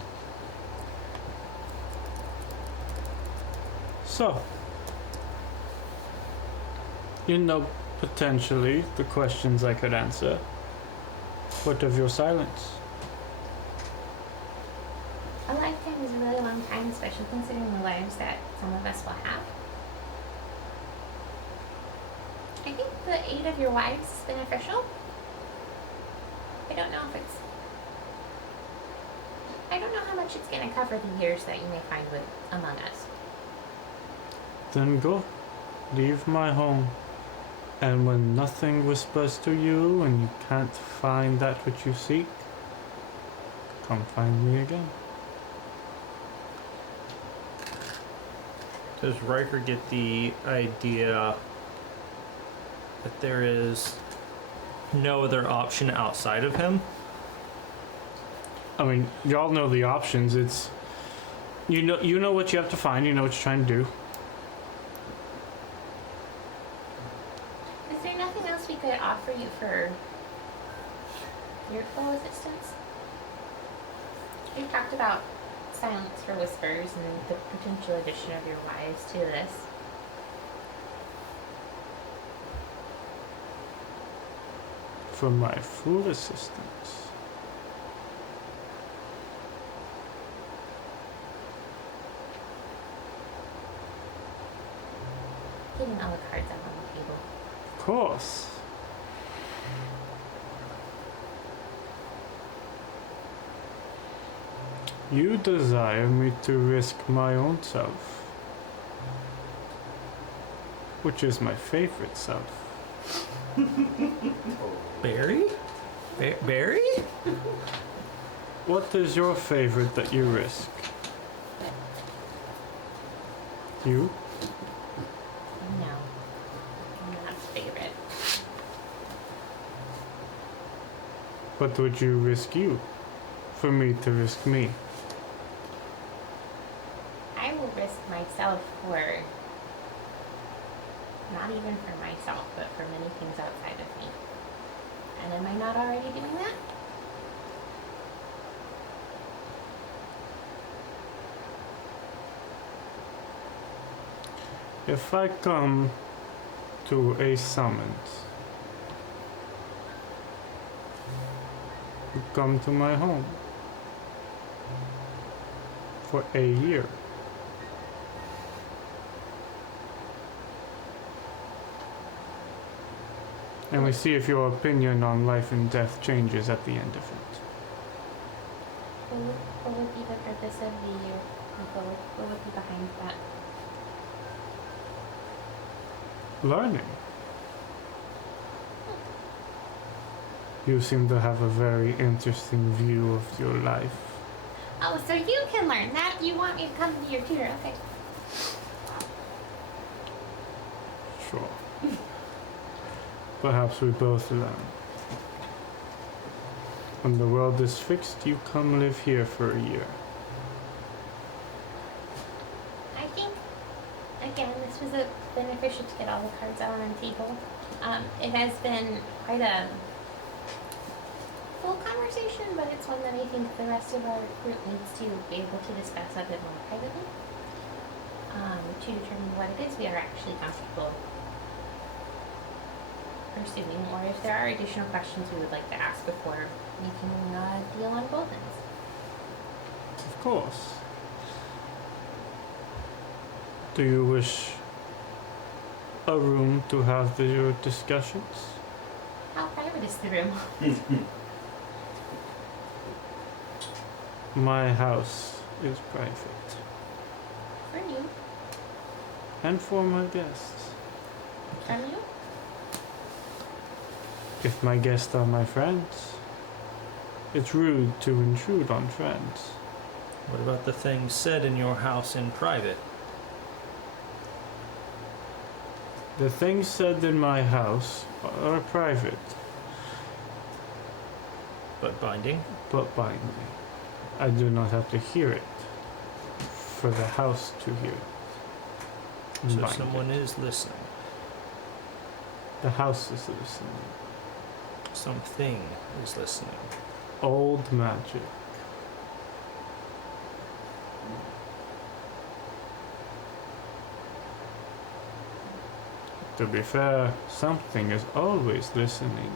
So, you know potentially the questions I could answer. What of your silence? A lifetime is a really long time, especially considering the lives that some of us will have. I think the aid of your wives is beneficial. I don't know how much it's going to cover the years that you may find with among us. Then go. Leave my home. And when nothing whispers to you and you can't find that which you seek, come find me again. Does Riker get the idea that there is no other option outside of him? I mean, y'all know the options. It's you know what you have to find. You know what you're trying to do. Is there nothing else we could offer you for your full assistance? We've talked about silence for whispers and the potential addition of your wives to this. For my full assistance. Getting all the cards up on the table. Of course. You desire me to risk my own self, which is my favorite self. Barry? Barry? What is your favorite that you risk? You? No. I'm not favorite. What would you risk you? For me to risk me? I will risk myself for, not even for myself, but for many things outside of me. And am I not already doing that? If I come to a summons, you come to my home for a year. And we see if your opinion on life and death changes at the end of it. What would be the purpose of the year? What would be behind that? Learning. You seem to have a very interesting view of your life. Oh, so you can learn that? You want me to come to your tutor? Okay. Sure. Perhaps we both learn. When the world is fixed, you come live here for a year. I think, again, this was beneficial to get all the cards out on the table. It has been quite a full conversation, but it's one that I think the rest of our group needs to be able to discuss a bit more privately to determine what it is we are actually comfortable pursuing, or if there are additional questions we would like to ask before making a deal on both ends. Of course. Do you wish a room to have your discussions? How private is the room? My house is private. For you. And for my guests. From you? If my guests are my friends, it's rude to intrude on friends. What about the things said in your house in private? The things said in my house are private, But binding? but binding. I do not have to hear it for the house to hear it. So Binding. someone is listening. The house is listening. Something is listening. Old magic. To be fair, something is always listening.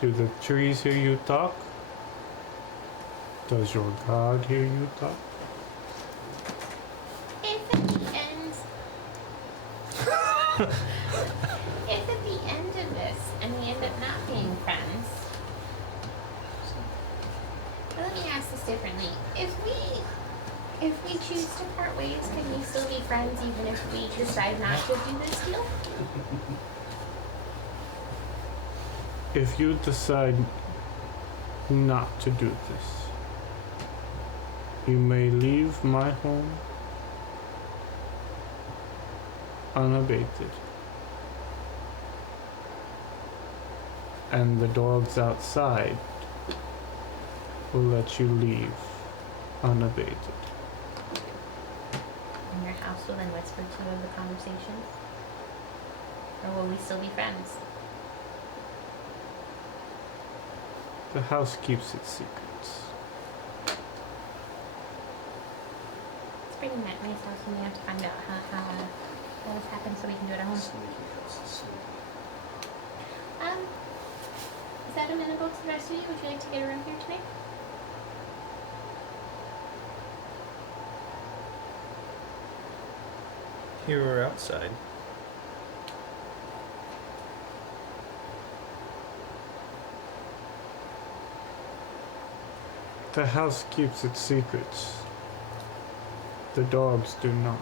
Do the trees hear you talk? Does your God hear you talk? If at the end, if at the end of this, and we end up not being friends, let me ask this differently. If we choose to part ways, can we still be friends even if we decide not to do this deal? If you decide not to do this, you may leave my home unabated. And the dogs outside will let you leave unabated. And your house will then whisper to you of the conversation? Or will we still be friends? The house keeps its secrets. It's pretty nice house and we have to find out how this happened so we can do it at home. Sneaky house is sneaky. Is that amenable to the rest of you? Would you like to get a room here tonight? Here or outside? The house keeps its secrets. The dogs do not.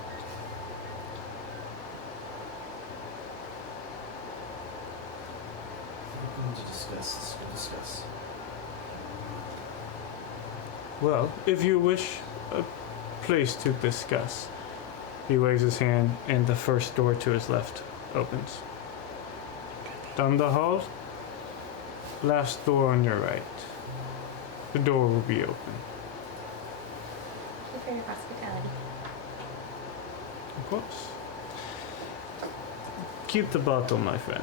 We're going to discuss this. We'll discuss. Well, if you wish a place to discuss. He waves his hand and the first door to his left opens. Down the hall, last door on your right. The door will be open. Thank you for your hospitality. Of course. Keep the bottle, my friend.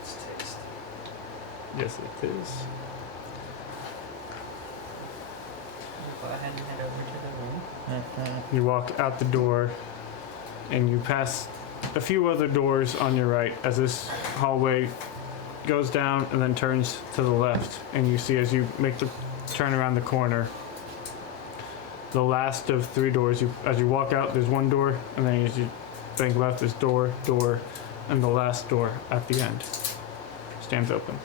It's tasty. Yes, it is. We'll go ahead and head over to the room. You walk out the door, and you pass a few other doors on your right as this hallway goes down and then turns to the left. And you see as you make the turn around the corner, the last of 3 doors. As you walk out, there's 1 door, and then as you think left, there's door, and the last door at the end stands open.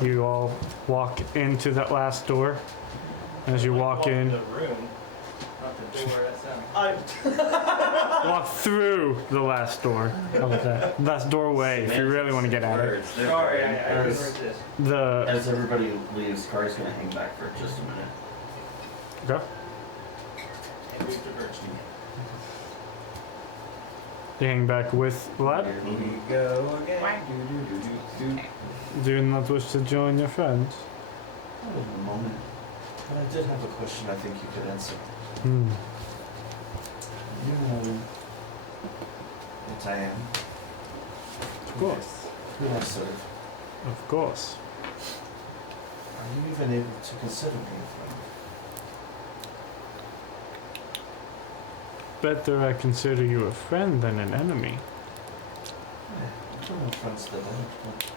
You all walk into that last door. As you walk in, The room, not the door. That's walk through the last door. How about that? Last doorway, if you really want to get at it. Words, they're Sorry, very- I heard this. The As everybody leaves, Kari's gonna hang back for just a minute. go. You hang back with Vlad. Here we go again. Why? Do you not wish to join your friends? Not in a moment. But I did have a question I think you could answer. Hmm. You know what I am, Of course. who I serve. Of course. Are you even able to consider me a friend? Better I consider you a friend than an enemy. Yeah, I'm not friends to that, but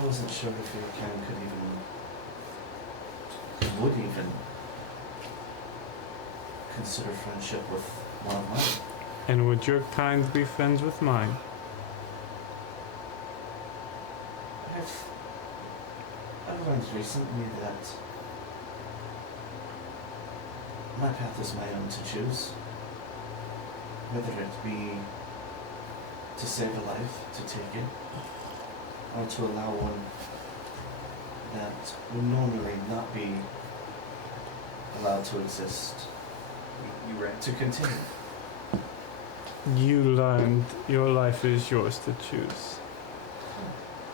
I wasn't sure if your kind would even consider friendship with one of mine. And would your kind be friends with mine? I've learned recently that my path is my own to choose. Whether it be to save a life, to take it, or to allow one that would normally not be allowed to exist You read. to continue. You learned your life is yours to choose.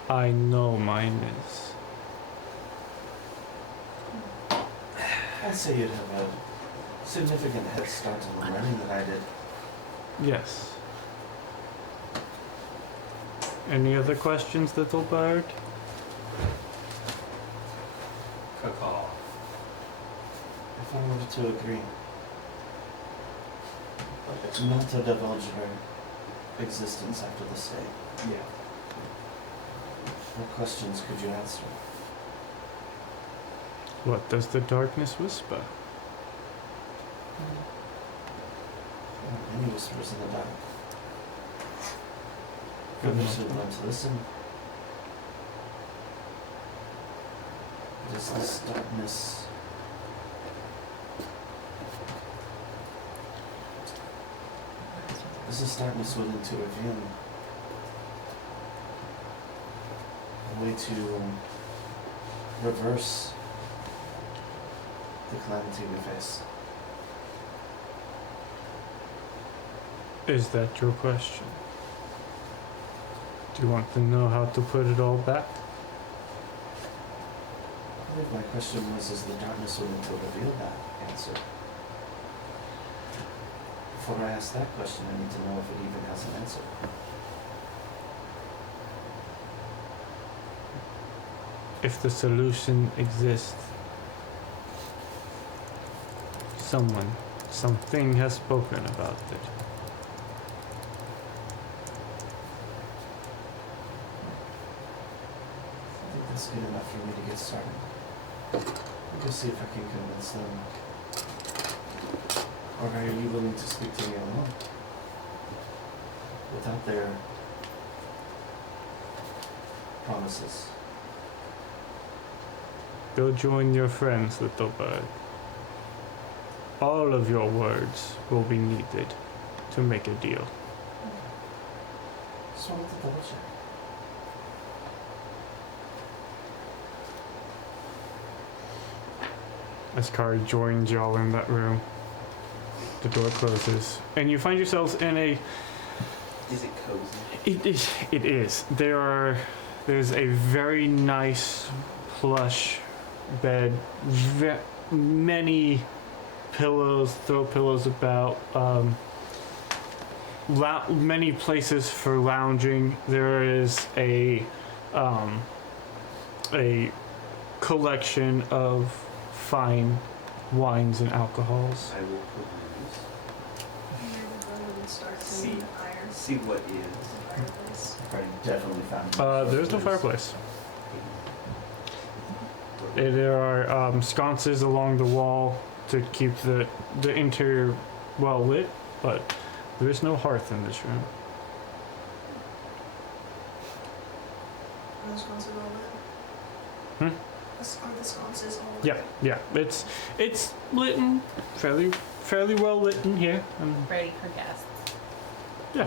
I know mine is. I'd say you'd have a significant head start on the learning that I did. Yes. Any other questions, little bird? Caw. If I were to agree not to divulge her existence after the stay, Yeah. what questions could you answer? What does the darkness whisper? Any whispers in the dark. Others who learn to listen. Does this darkness willing to reveal a way to reverse the calamity we face? Is that your question? Do you want to know how to put it all back? I believe my question was, is the darkness willing to reveal that answer? Before I ask that question, I need to know if it even has an answer. If the solution exists, something has spoken about it. I think that's good enough for me to get started. I'll go see if I can convince them. Or are you willing to speak to me alone? Without their promises. Go join your friends, little bird. All of your words will be needed to make a deal. Just wanted to double check. As Kari joins y'all in that room, the door closes, and you find yourselves in a. Is it cozy? It is. There's a very nice, plush bed, many pillows, throw pillows about, many places for lounging. There is a collection of fine wines and alcohols. I will peruse, Here we go and start See. cleaning the fire. see what is. Fireplace. Probably definitely found. There's no fireplace. There are sconces along the wall to keep the interior well lit, but there is no hearth in this room. Are the sconces all lit? Hmm? Are the sconces all lit? Yeah, yeah. It's lit and fairly well lit in here. Ready for guests. Yeah.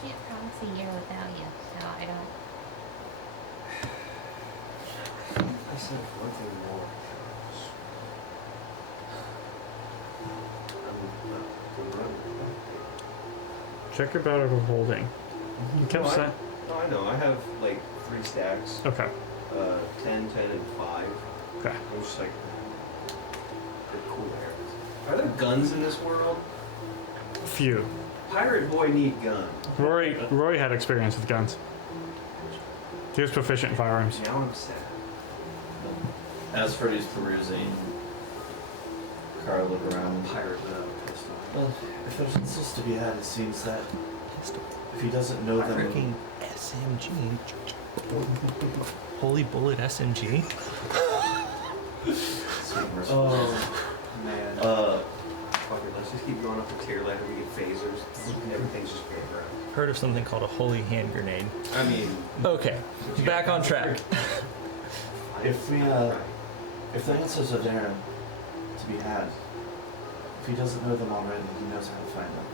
Can't promise a year without you, so I don't. I said one thing more. Check your battle of holding. You kept No, saying. No, I know. I have like 3 stacks. Okay. 10, 10, and 5. Okay. I'm just like, they're cool areas. Are there guns in this world? Few. Pirate boy need gun. Roy had experience with guns. He was proficient in firearms. Now I'm sad. As Freddy's perusing, Carl look around. Pirate without a pistol. Well, if there's insults to be had, it seems that if he doesn't know them, Freaking SMG. Holy bullet SMG. Oh, man. uh, Fuck it, let's just keep going up the tier ladder. We get phasers. Everything's just going around. Heard of something called a holy hand grenade. I mean, Okay, back on track. if we if the answers are there to be had, if he doesn't know them already, he knows how to find them.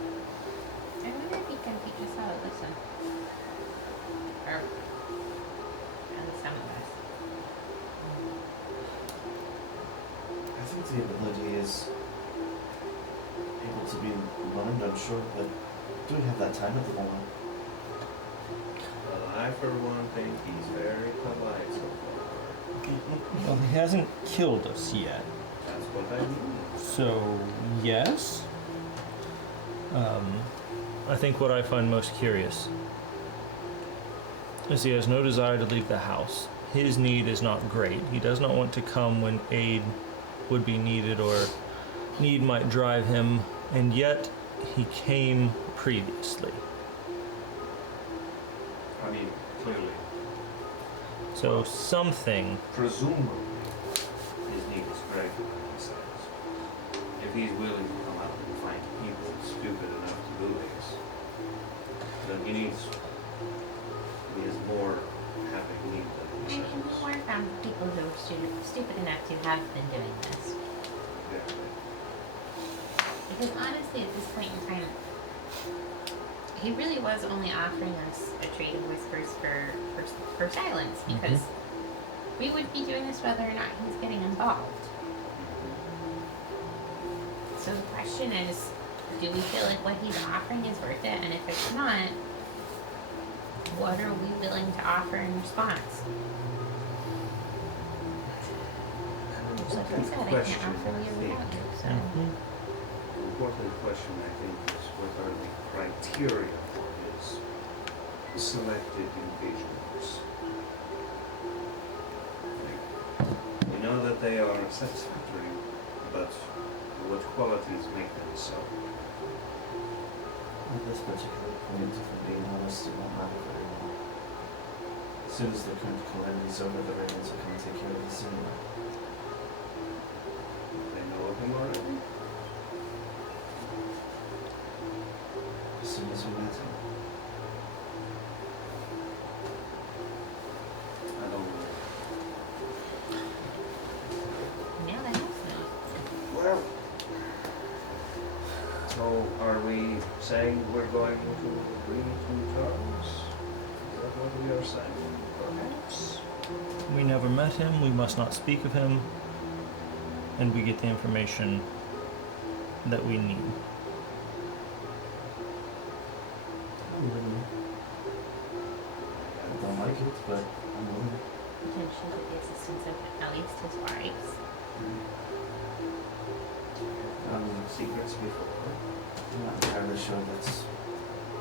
I wonder if he can teach us how to listen. Or, at least some of us. I think the ability is able to be learned, I'm sure, but do we have that time at the moment? well, I for one think he's very polite so far. Well, he hasn't killed us yet. That's what I mean. So, yes. I think what I find most curious is he has no desire to leave the house. His need is not great. He does not want to come when aid would be needed or need might drive him, and yet he came previously. I mean, clearly. So something. Presumably, his need is greater than he says. If he's willing to come out and find people stupid enough to do this, then he is more having need than he And we says. weren't found people who are stupid enough to have been doing this. Exactly. Because honestly, at this point in time, he really was only offering us a trade of whispers for silence, because we would be doing this whether or not he's getting involved. So the question is, do we feel like what he's offering is worth it? And if it's not, what are we willing to offer in response? Like I said, I can't offer you without you, so. The important question, I think, is what are the criteria for his selected individuals? Like, we know that they are satisfactory, but what qualities make them so? At this particular point, if I'm being honest, it won't matter very long. As soon as the current calamity's over, the Ravens will come and take care of this anyway. They know of him already? As soon as we met him. I don't know. Now the house knows. Well, so are we saying we're going to agree to terms? Is that what we are saying, perhaps? We never met him, we must not speak of him, and we get the information that we need. I don't like it, but I'm willing. his wives. Secrets before. I'm not entirely sure that's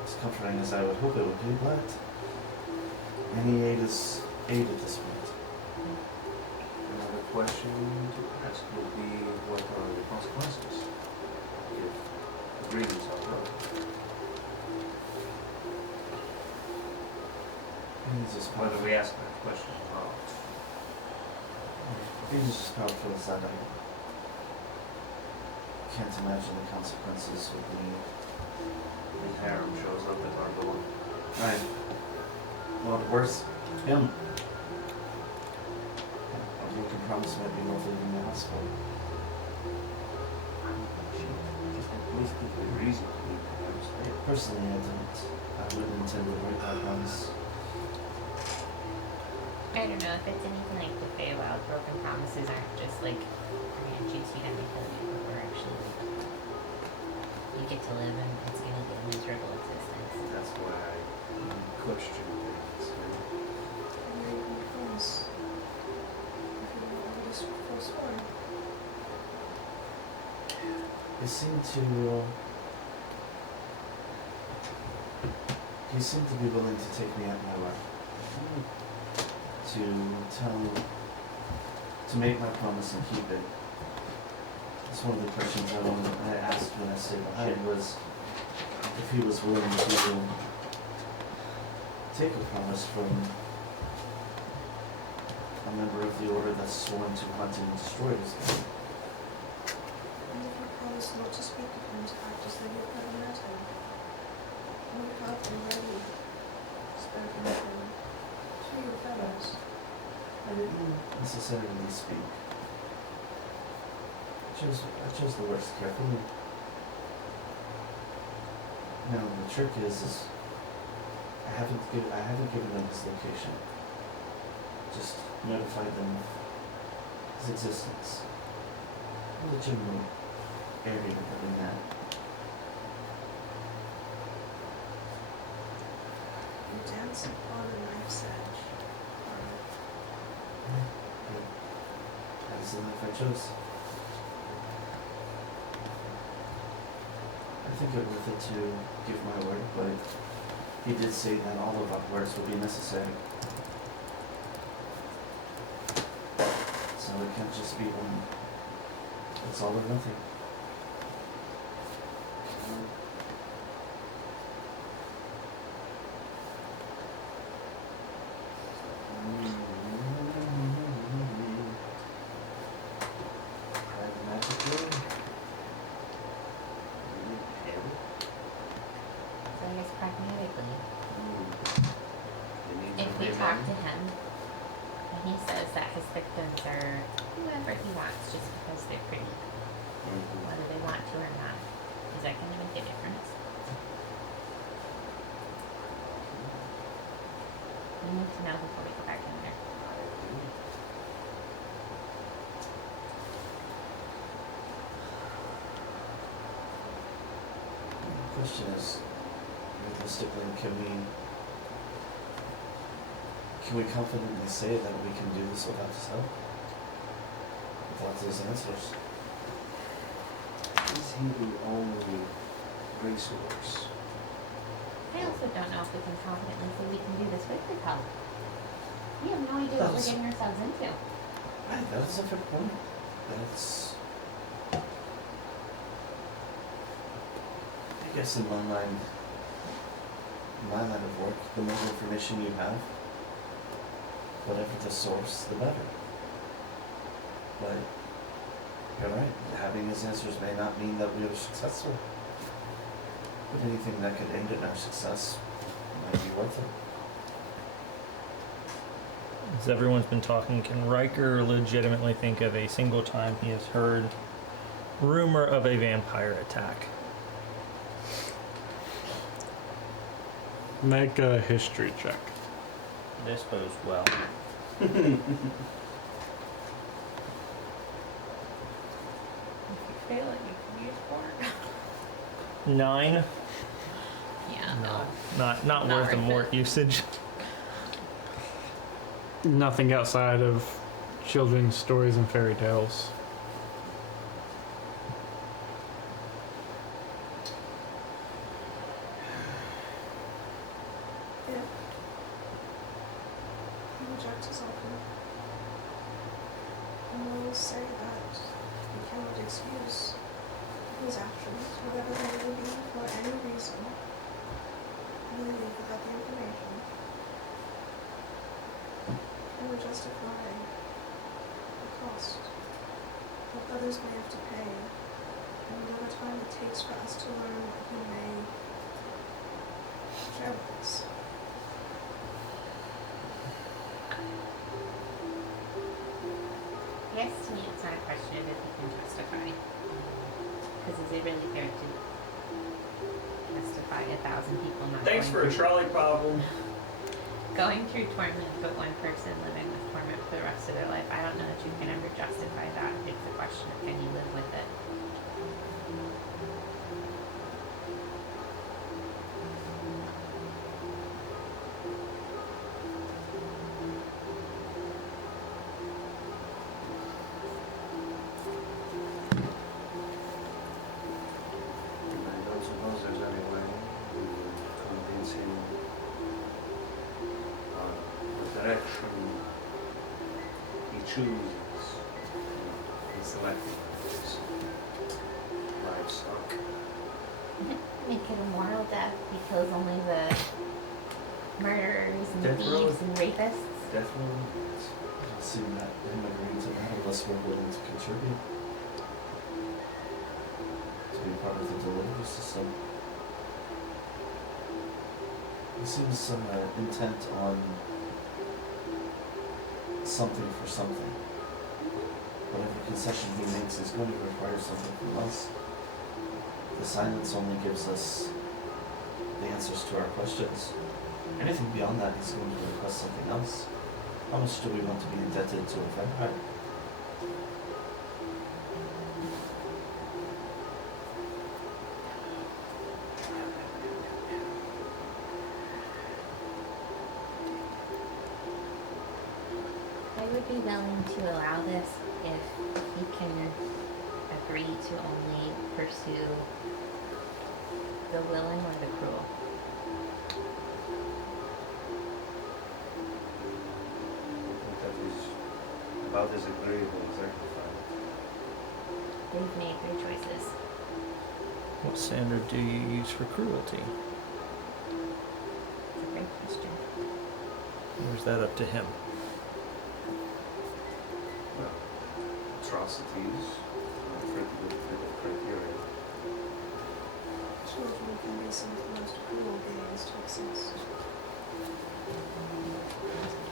as comforting as I would hope it would be, but any aid is aid at this point. Another question to ask would be, what are the consequences if agreements are broken? He's as Whether powerful. we ask that question or not. He's as powerful as that. I can't imagine the consequences would be. His harem shows up at our door. Right. Well, worse, him. A broken promise might be worth leaving the house for. Just a politically reason to leave the house. Personally, I don't. I wouldn't intend to break that promise. I don't know if it's anything like the Feywild. Broken promises aren't just like we're gonna choose you to make a leave, but we're actually you get to live and it's gonna be a miserable existence. That's why I question things. And you're even promise. If you don't want this forsworn. He seemed to. He seemed to be willing to take me at my word. To make my promise and keep it. That's one of the questions I asked when I stayed behind was if he was willing to take a promise from a member of the order that's sworn to hunt and destroy his family. And if you promise not to speak of him, to act as though you've never met him. What about already spoken of him to your fellows? I didn't necessarily speak. I chose the words carefully. Now the trick is I haven't given them his location. Just notified them of his existence. The general area that we met. You dance upon a knife's edge. That is the life I chose. I think it worth it to give my word, but he did say that all of our words would be necessary. So it can't just be one. It's all or nothing. Pragmatically. So I guess pragmatically, if we If talk to him and he says that his victims are whoever he wants just because they're pretty, whether they want to or not, is that going to make a difference? We need to know before we go back in there. The question is, realistically, can we confidently say that we can do this without his help? Without those answers? Is he the only resource? I also don't know if we can confidently say we can do this with his help. We have no idea what we're That's- getting ourselves into. Right, that is a fair point. That's. I guess in my line of work, the more information you have, whatever the source, the better. But you're right, having his answers may not mean that we are successful. But anything that could end in our success might be worth it. As everyone's been talking, can Riker legitimately think of a single time he has heard rumor of a vampire attack? Make a history check. This bodes well. If you fail it, you can use 4. 9? Yeah, No, no. not Not worth a worth mort usage. Nothing outside of children's stories and fairy tales. If he rejects his offer, and will say that he cannot excuse his actions, whatever they may be, for any reason, and will leave without the information, and will justify the cost that others may have to pay, and whatever time it takes for us to learn what he may share with us. I guess to me it's not a question of if you can justify. Because is it really fair to justify 1,000 people not Thanks for going a trolley problem. going through torment, but one person living with torment for the rest of their life? I don't know that you can ever justify that. It's a question of can you live with it. And I don't suppose there's any way we would convince him the direction he chooses in selecting his livestock. Make it a moral death. He kills only the murderers and Death row? thieves and rapists. Definitely. I don't see that him agreeing to that unless we're willing to contribute. To be part of the delivery system. He seems intent on something for something. Whatever concession he makes is going to require something from us. The silence only gives us the answers to our questions. Anything beyond that, he's going to request something else. How much do we want to be indebted to a vampire? I would be willing to allow this if he can agree to only pursue the willing or the cruel. I think that is about as agreeable as I can find. They've made their choices. What standard do you use for cruelty? It's a great question. Or is that up to him? Well, atrocities are a pretty good bit of criteria. Children can be some of the most cruel beings to exist.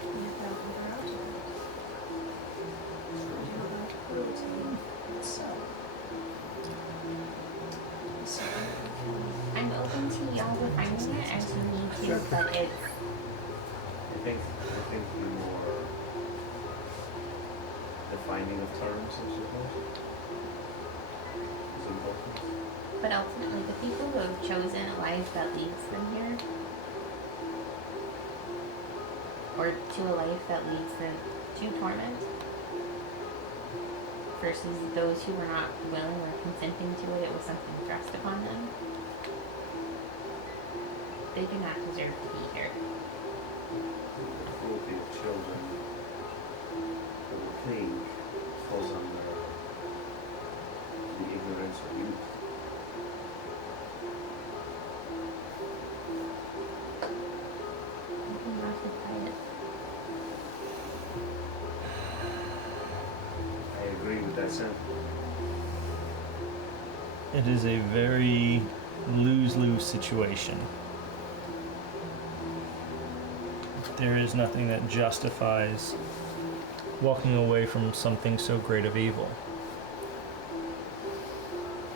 And yet they'll never out of it. I do not like cruelty itself. So, I'm open to y'all defining it as you need to, but it's I think the more defining of terms, I suppose, is important. but ultimately the people who have chosen a life that leads them here, or to a life that leads them to torment, versus those who were not willing or consenting to it, it was something thrust upon them. They do not deserve to be here. The cruelty of children who will cling falls under the ignorance of youth. You cannot deny it. I agree with that sentiment. It is a very lose-lose situation. There is nothing that justifies walking away from something so great of evil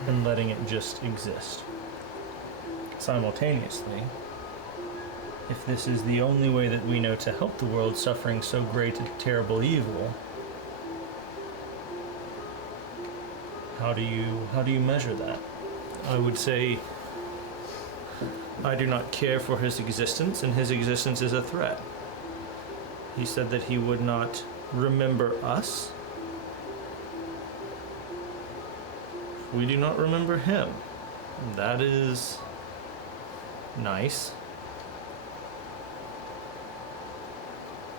and letting it just exist. Simultaneously, if this is the only way that we know to help the world suffering so great and terrible evil, how do you measure that? I would say I do not care for his existence, and his existence is a threat. He said that he would not remember us. We do not remember him. That is nice.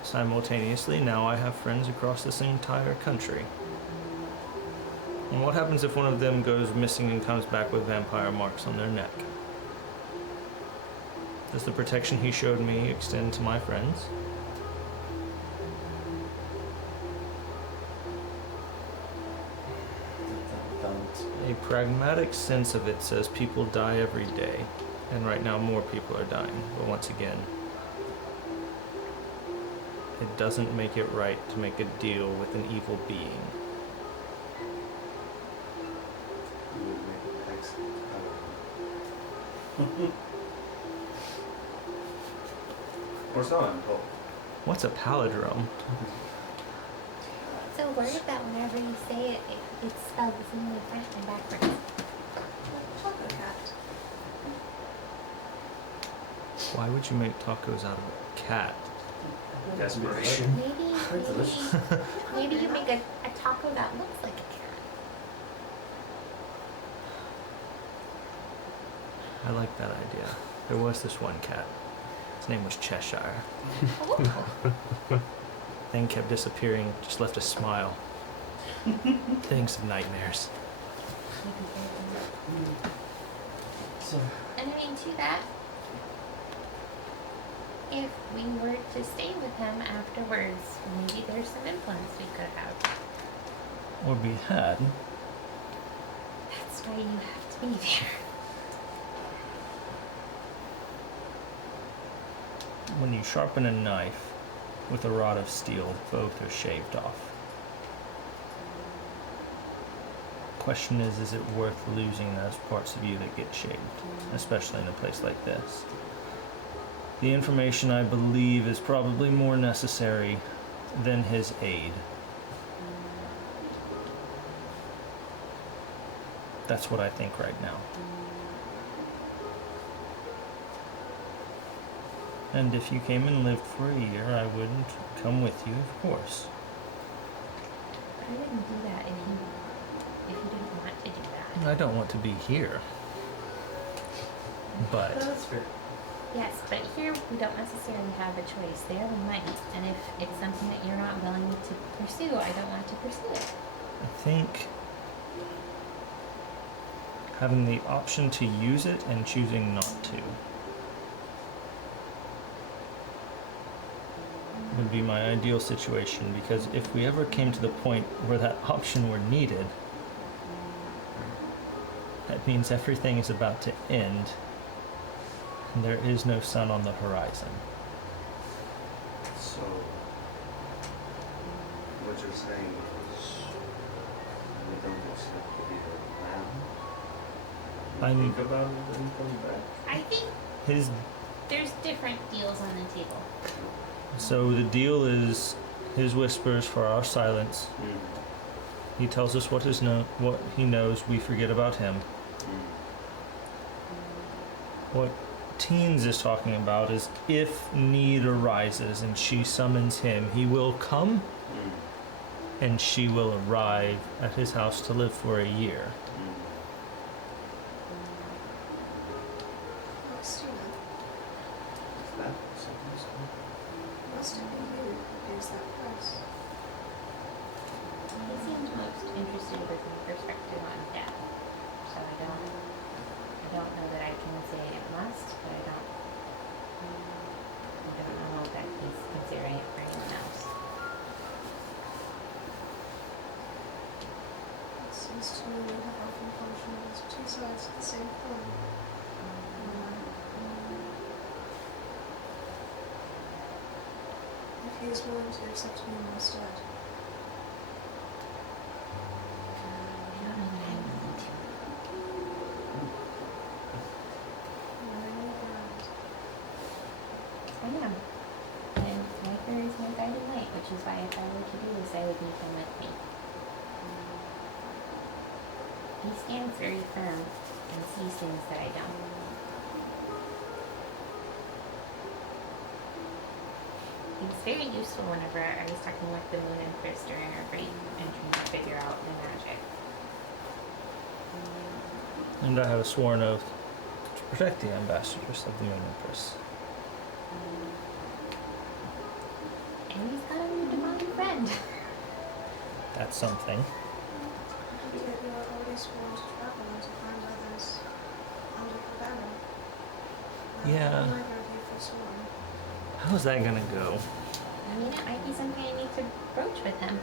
Simultaneously, now I have friends across this entire country. And what happens if one of them goes missing and comes back with vampire marks on their neck? Does the protection he showed me extend to my friends? A pragmatic sense of it says people die every day, and right now more people are dying. But once again, it doesn't make it right to make a deal with an evil being. You would make an excellent paladin. Or so I'm told. What's a palindrome? It's a word that whenever you say it, it's spelled the same way front and backwards. Chocolate cat. Why would you make tacos out of a cat? Desperation. Maybe you make a taco that looks like a I like that idea. There was this one cat. His name was Cheshire. cat. Oh. Thing kept disappearing, just left a smile. Things of nightmares. So, And I mean, to that, if we were to stay with him afterwards, maybe there's some influence we could have. Or be had. That's why you have to be there. When you sharpen a knife with a rod of steel, both are shaved off. Question is it worth losing those parts of you that get shaved, especially in a place like this? The information, I believe, is probably more necessary than his aid. That's what I think right now. And if you came and lived for a year, I wouldn't come with you, of course. I wouldn't do that if you didn't want to do that. I don't want to be here. But that's fair. Yes, but here we don't necessarily have a choice. There we might. And if it's something that you're not willing to pursue, I don't want to pursue it. I think having the option to use it and choosing not to would be my ideal situation, because if we ever came to the point where that option were needed, that means everything is about to end and there is no sun on the horizon. So, what you're saying is we don't accept the deal now? I mean, Think about it and come back. I think his there's different deals on the table. so the deal is his whispers for our silence. He tells us what he knows, we forget about him. What Teens is talking about is if need arises and she summons him, he will come and she will arrive at his house to live for a year. Christina, That something's good. must have been you who pays that price. He seems most interested with my perspective on death. So I don't know that I can say it must, but I don't know that he's considering it for anyone else. It seems to me that often function as two sides of the same coin. If he is willing to accept me in my stead, I don't know that I'm willing to. I am. And Sniper is my guiding light, which is why if I were to do this, I would need him with me. He stands very firm and sees things that I don't. He was very useful whenever I was talking with the moon empress during our break and trying to figure out the magic. And I have a sworn oath to protect the ambassadors of the Moon Empress. And he's got a new divine friend. That's something. Yet you are already sworn to travel and to find others under her banner. Yeah. Neither of you forsworn. How's that gonna go? I mean, it might be something I need to broach with him.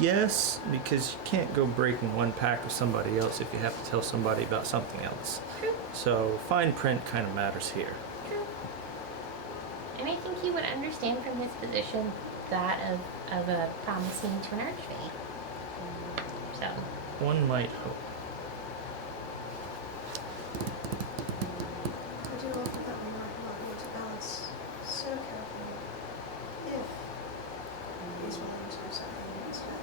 Yes, because you can't go breaking one pact with somebody else if you have to tell somebody about something else. True. So fine print kind of matters here. True. And I think he would understand from his position that of a promising to an archfey. So, One might hope. I do offer that we might not need to balance so carefully if he's willing to accept me instead.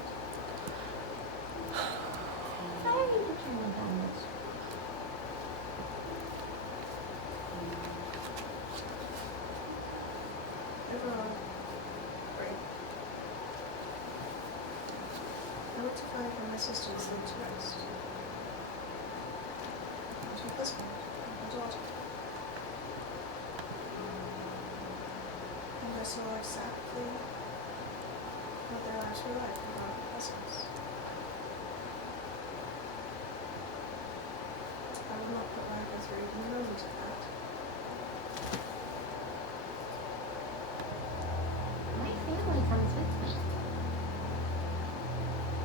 very determined on this. Overall, great. I went to find where my sisters laid to rest. And her husband, and her daughter. And I saw exactly what their lives were like without her presence. I will not put my her through even a moment of that. My family comes with me.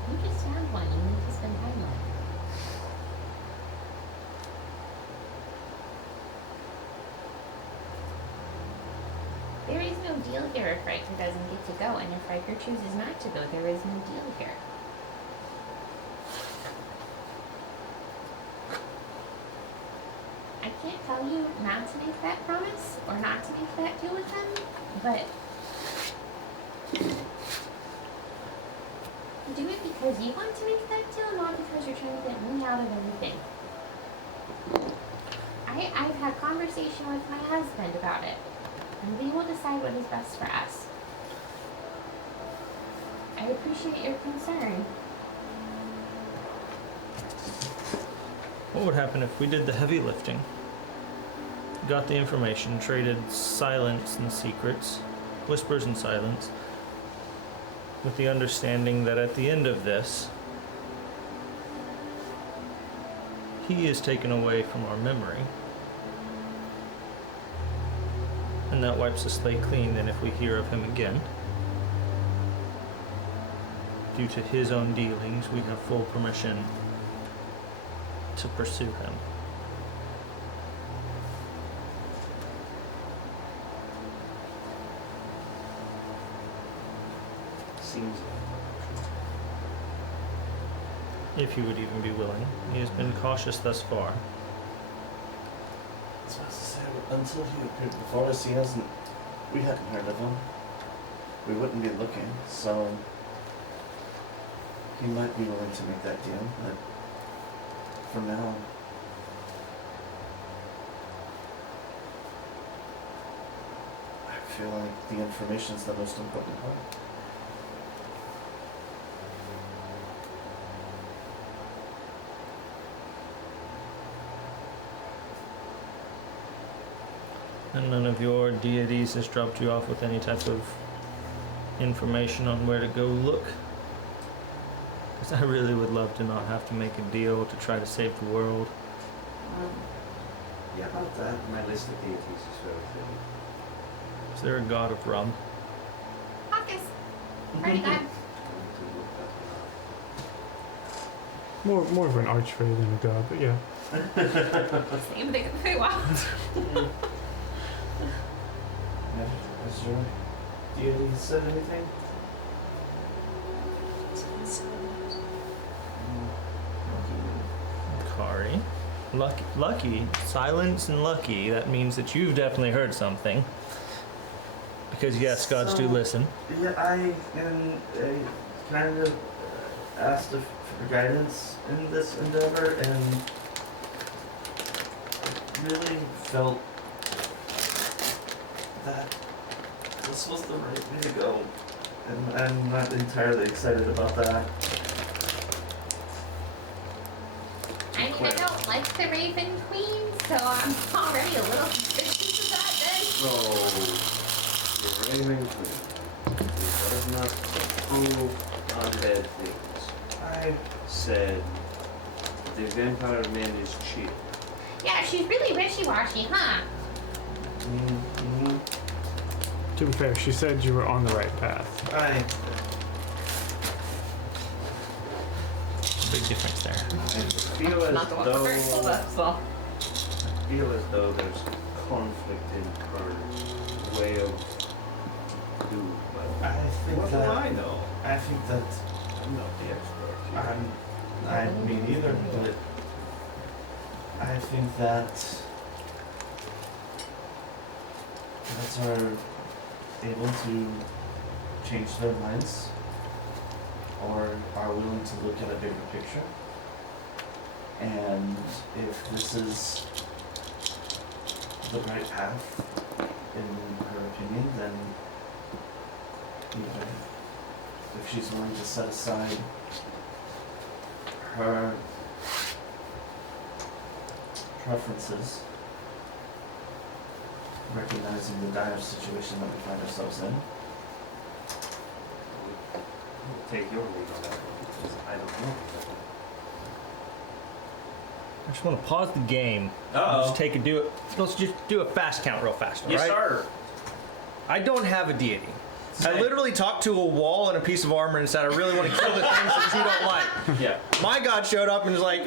You just found one you need to spend time with. There is no deal here if Riker doesn't get to go, and if Riker chooses not to go, there is no deal here. I can't tell you not to make that promise or not to make that deal with them, but do it because you want to make that deal, not because you're trying to get me out of everything. I've had conversation with my husband about it, and we will decide what is best for us. I appreciate your concern. What would happen if we did the heavy lifting? Got the information, traded silence and secrets, whispers and silence, with the understanding that at the end of this, he is taken away from our memory. And that wipes the slate clean then if we hear of him again. Due to his own dealings, we have full permission to pursue him. Seems If he would even be willing. He has been cautious thus far. That's what I was to say. Until he appeared before us, we hadn't heard of him. We wouldn't be looking, so he might be willing to make that deal, but for now, I feel like the information's the most important part. And none of your deities has dropped you off with any type of information on where to go look? Because I really would love to not have to make a deal to try to save the world. yeah, about that. My list of deities is very thin. Is there a god of rum? Hawkes. Pretty good. I need to look that one More of an archfey than a god, but yeah. Same thing as we want. Has your deity said anything? It's been silent. Kari. Lucky. Silence and lucky. That means that you've definitely heard something. Because yes, gods do So- listen. Yeah, I am kind of asked for guidance in this endeavor, and really felt that this was the right way to go. And I'm not entirely excited about that. I mean, I don't like the Raven Queen, so I'm already a little suspicious of that then. So, the Raven Queen does not approve undead things. I Said the vampire man is cheap. Yeah, she's really wishy-washy, huh? mm, To be fair, she said you were on the right path. Big difference there. I feel as Not the one though first pulled up, so. I feel as though there's conflict in her way of doing. But I think what do that I know? I think that I'm not the expert. I me neither, but I think that vets are able to change their minds or are willing to look at a bigger picture. And if this is the right path, in her opinion, then even if she's willing to set aside her preferences, recognizing the dire situation that we find ourselves in. We'll take your lead on that one because I don't know. I just want to pause the game. Uh-oh. Let's just do a fast count real fast, all Yes, right? sir. I don't have a deity. I literally talked to a wall and a piece of armor and said, I really want to kill the things that you don't like. Yeah. My god showed up and was like,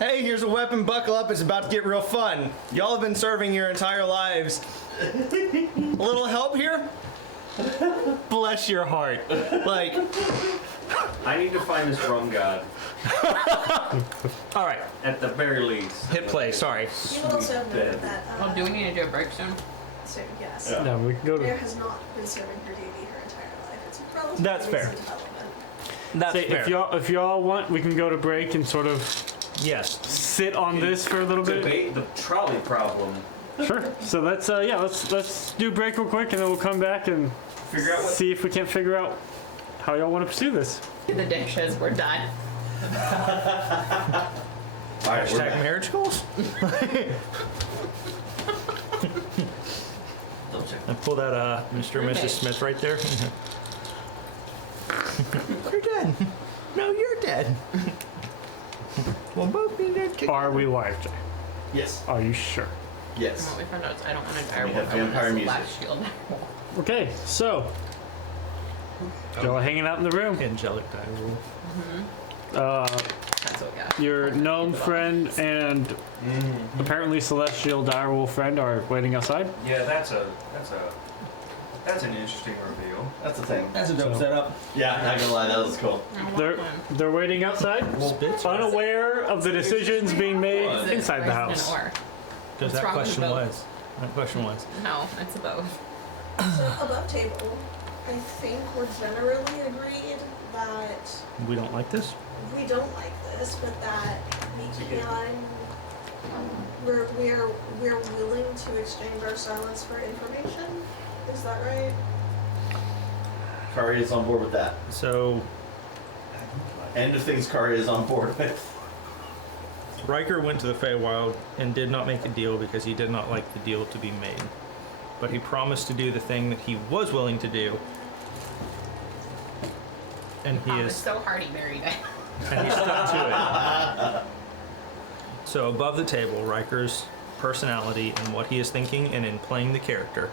hey, here's a weapon, buckle up, it's about to get real fun. Y'all have been serving your entire lives. A little help here? Bless your heart. Like, I need to find this rum god all right, at the very least. hit play, sorry. You will also have noted that, Well, do we need to do a break soon? so yes, Yeah. Yeah, we can go Claire to. has not been serving her deity her entire life. It's a relatively That's fair. recent development. That's Say, fair. if y'all want, we can go to break and sort of Yes. sit on this for a little bit. Debate the trolley problem. Sure. So let's let's do break real quick and then we'll come back and Figure out what. see if we can't figure out how y'all want to pursue this. The dishes, we're done. Alright, we're Hashtag back. marriage goals? Double check. I pull that Mr. and Mrs. Smith right there. You're dead. No, you're dead. We'll both be dead. Are we live, Jay? Yes. Are you sure? Yes. What we found out is I don't want a We direwolf. have I want vampire a music. slash shield. Okay, so y'all are hanging out in the room. Angelic direwolf. That's what we got. Your gnome friend and apparently celestial direwolf friend are waiting outside. Yeah, that's an interesting reveal. That's the thing. That's a dope setup. Yeah, not gonna lie, that was cool. I want They're one. they're waiting outside, Spits. unaware of the decisions being made Is it inside the or is it an house. or? Because What's that wrong with question both? was. That question was. No, it's a both. So above table, I think we're generally agreed that We don't like this? we don't like this, but that we can, we're willing to exchange our silence for information. Is that right? Kari is on board with that. So, End of things Kari is on board with. Riker went to the Feywild and did not make a deal because he did not like the deal to be made. But he promised to do the thing that he was willing to do. And he It's is so hard he married it. and he stuck to it. So above the table, Riker's personality and what he is thinking and in playing the character.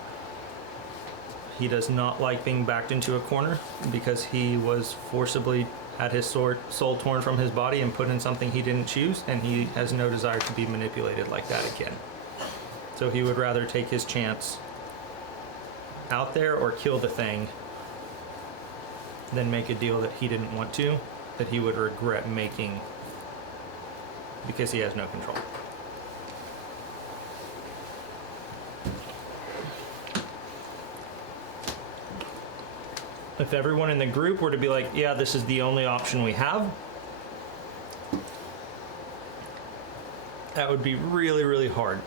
He does not like being backed into a corner because he was forcibly had his soul torn from his body and put in something he didn't choose, and he has no desire to be manipulated like that again. So he would rather take his chance out there or kill the thing than make a deal that he didn't want to, that he would regret making because he has no control. If everyone in the group were to be like, yeah, this is the only option we have, that would be really, really hard.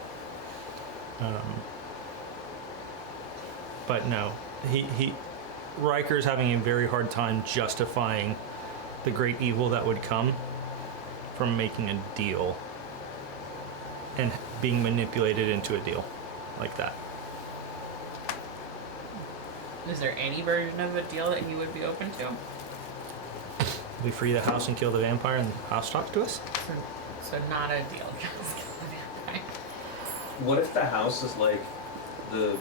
But no, Riker's having a very hard time justifying the great evil that would come from making a deal and being manipulated into a deal like that. Is there any version of a deal that he would be open to? We free the house and kill the vampire, and the house talks to us. So not a deal. Just kill the vampire. What if the house is like the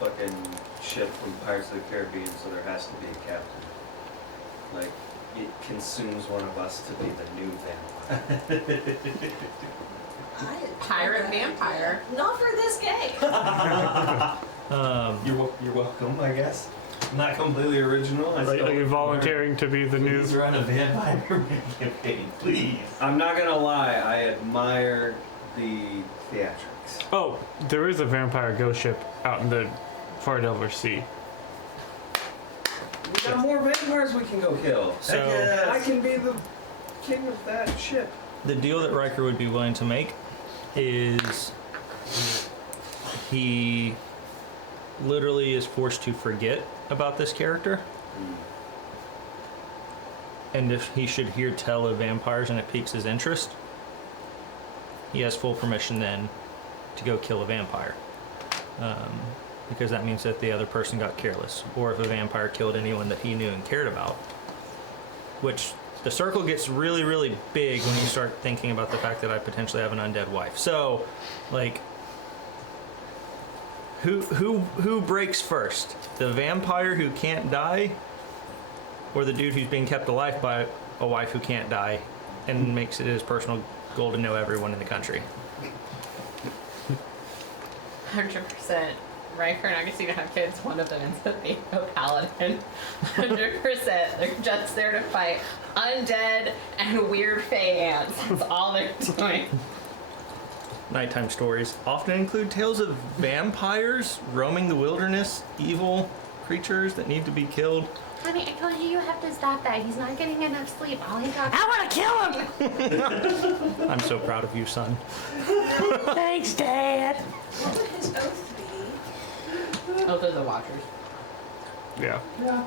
fucking ship from Pirates of the Caribbean, so there has to be a captain? Like, it consumes one of us to be the new vampire. Pirate vampire. Not for this game. You're welcome, I guess. Not completely original. Are you volunteering to be the new? Please run a vampire campaign, please. I'm not gonna lie, I admire the theatrics. Oh, there is a vampire ghost ship out in the far Delver Sea. We got more vampires we can go kill. So I can be the king of that ship. the deal that Riker would be willing to make is he literally is forced to forget about this character. And if he should hear tell of vampires and it piques his interest, he has full permission then to go kill a vampire. Because that means that the other person got careless. Or if a vampire killed anyone that he knew and cared about. Which the circle gets really, really big when you start thinking about the fact that I potentially have an undead wife. So, like, who breaks first? The vampire who can't die? Or the dude who's being kept alive by a wife who can't die and makes it his personal goal to know everyone in the country? 100%. Riker and Augustine have kids. One of them ends up being a paladin. 100%. They're just there to fight undead and weird fey ants. That's all they're doing. Nighttime stories often include tales of vampires roaming the wilderness, evil creatures that need to be killed. Honey, I told you have to stop that. He's not getting enough sleep. All he talks. I want to kill him! I'm so proud of you, son. Thanks, Dad. What would his oath be? Oh, they're the Watchers. Yeah. Well,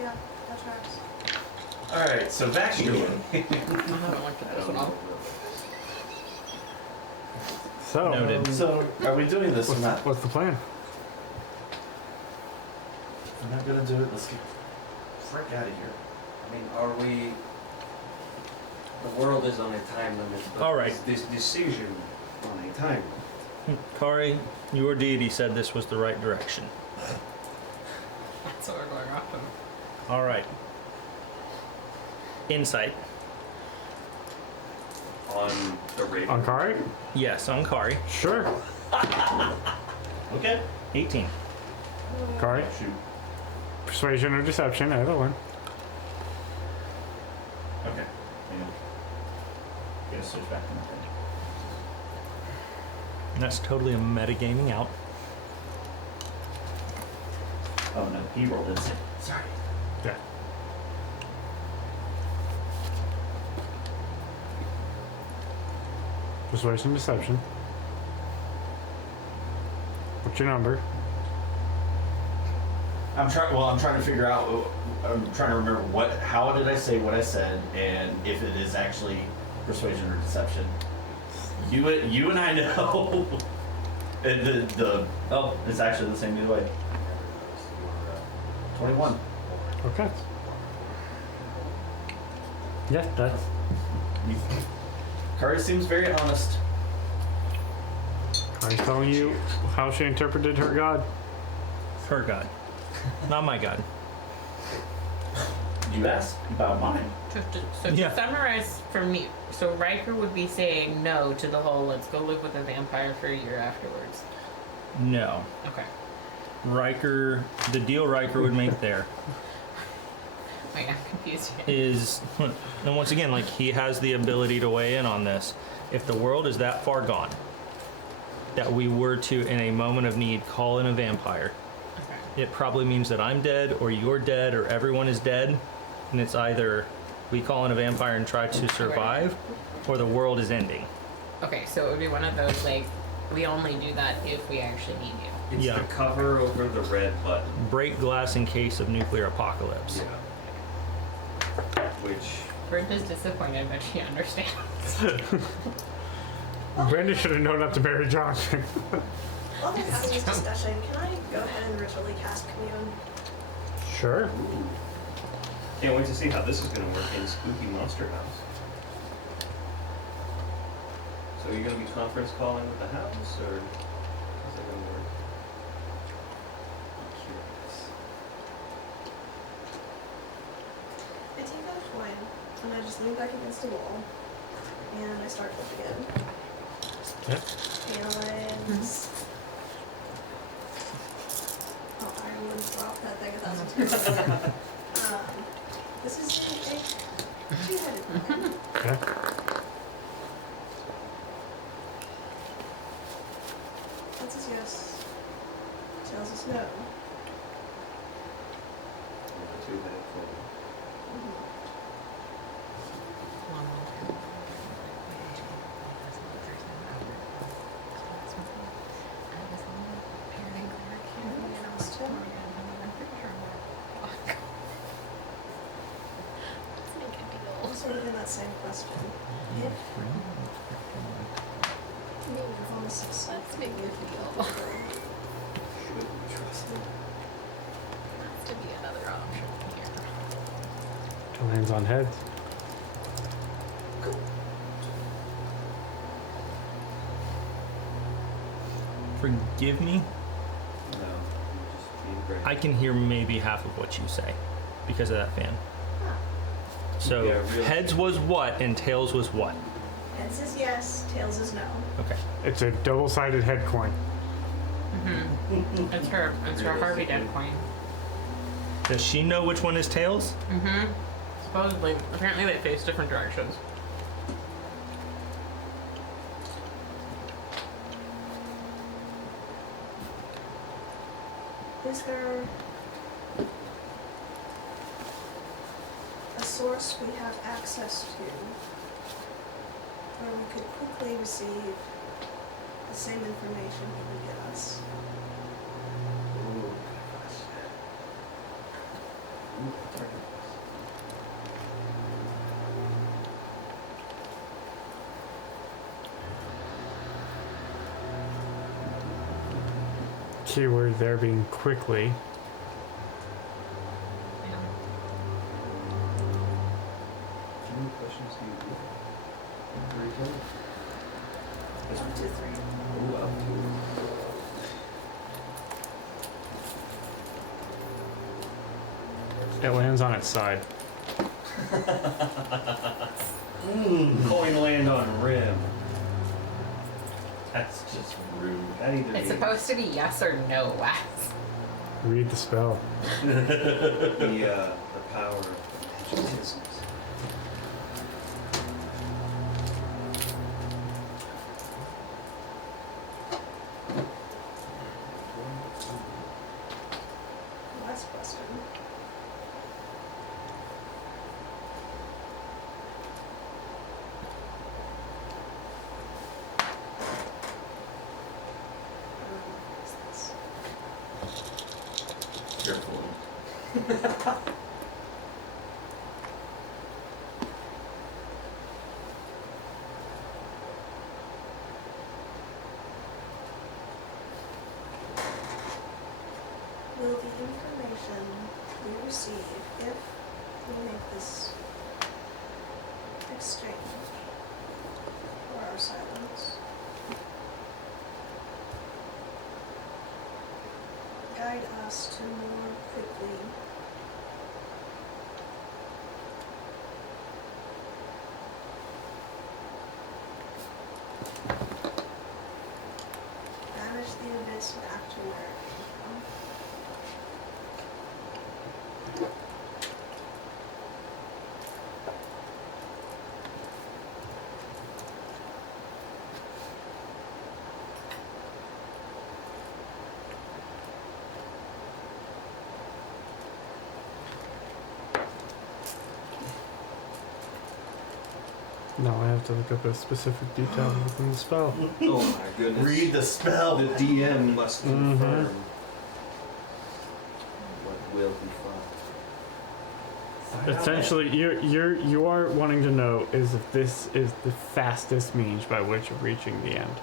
yeah, that tracks. Alright, so back to you. I haven't looked at this one all. So, Noted. So, are we doing this or not? what's the plan? I'm not gonna do it. Let's get the frick out of here. I mean, are we... The world is on a time limit, but All right. this decision on a time limit. Kari, your deity said this was the right direction. That's what we're going off of. All right. Insight. On the radio. On Kari? Yes, on Kari. Sure. Okay. 18. Kari? Shoot. Persuasion or deception, either one. Okay. Gotta switch back to my thing. And that's totally a metagaming out. Oh no, he rolled it. Sorry. Yeah. Persuasion, deception. What's your number? I'm trying to figure out. I'm trying to remember how did I say what I said, and if it is actually persuasion or deception. You and I know. It's actually the same either way. 21. Okay. Yeah, that's. Kari seems very honest. I'm telling you how she interpreted her god. Her god. Not my god. You asked about mine. So Yeah. to summarize for me, so Riker would be saying no to the whole let's go live with a vampire for a year afterwards. No. Okay. Riker, the deal Riker would make there Wait, I'm confused. is, and once again, like, he has the ability to weigh in on this. If the world is that far gone that we were to, in a moment of need, call in a vampire, Okay. it probably means that I'm dead, or you're dead, or everyone is dead, and it's either we call in a vampire and try to survive, or the world is ending. Okay, so it would be one of those like We only do that if we actually need you. It's Yeah. the cover over the red button. Break glass in case of nuclear apocalypse. Yeah. Which Brenda's disappointed, but she understands. Brenda should have known not to marry Jonathan. While we're having this discussion, can I go ahead and ritually cast Commune? Sure. can't wait to see how this is going to work in Spooky Monster House. So are you going to be conference calling with the house, or how's that going to work? I'm curious. I take out a coin, and I just lean back against the wall, and I start flipping it. Yep. Tailends. Oh, I would drop that thing 1,000 times. This is a two-headed coin. Okay. Heads is yes. Tails is no. The two-headed fool. Also in that same question, if on a success, Let's make it deal. Should we trust him? Has to be another option here. It lands on heads. Forgive me, No. Just being great. I can hear maybe half of what you say because of that fan. So Yeah, really. heads was what and tails was what? heads is yes, tails is no. Okay. It's a double-sided head coin. Mm-hmm. It's her Harvey Dent coin. Does she know which one is tails? Mm-hmm. Supposedly, apparently they face different directions. Is there a source we have access to where we could quickly receive the same information he would give us? Ooh, good question. Ooh, that's right. Keyword there being quickly. How many questions do you get? 3 total? Up to 3. Ooh, up to. It lands on its side. Coin land on rim. That's just rude. That either It's means supposed to be yes or no, Wes. Read the spell. the power of magnetism. Last question. Careful. Will the information we receive if we make this exchange for our silence guide us to more quickly banish the abyss back to where it came from? No, I have to look up a specific detail within the spell. Oh my goodness. Read the spell. The DM must Mhm. confirm what will be fun. Essentially, you are wanting to know is if this is the fastest means by which of reaching the end.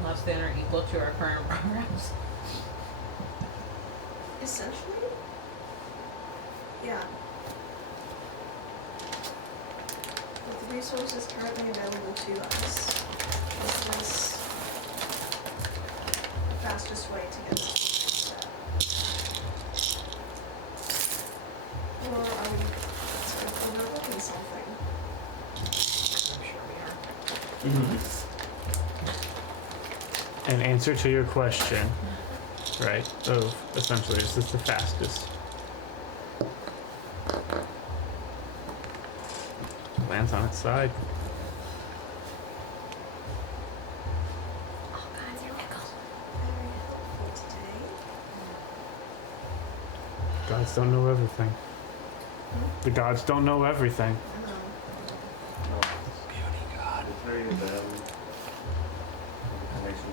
Unless they are equal to our current programs. Essentially? Yeah. With the resources currently available to us, this is the fastest way to get to the next step. Or are we sort of overlooking something? I'm sure we are. In answer to your question, right, of essentially is this the fastest? Lands on its side. All kinds are pickle. Very helpful today. Gods don't know everything. The gods don't know everything. Um, No. It's very information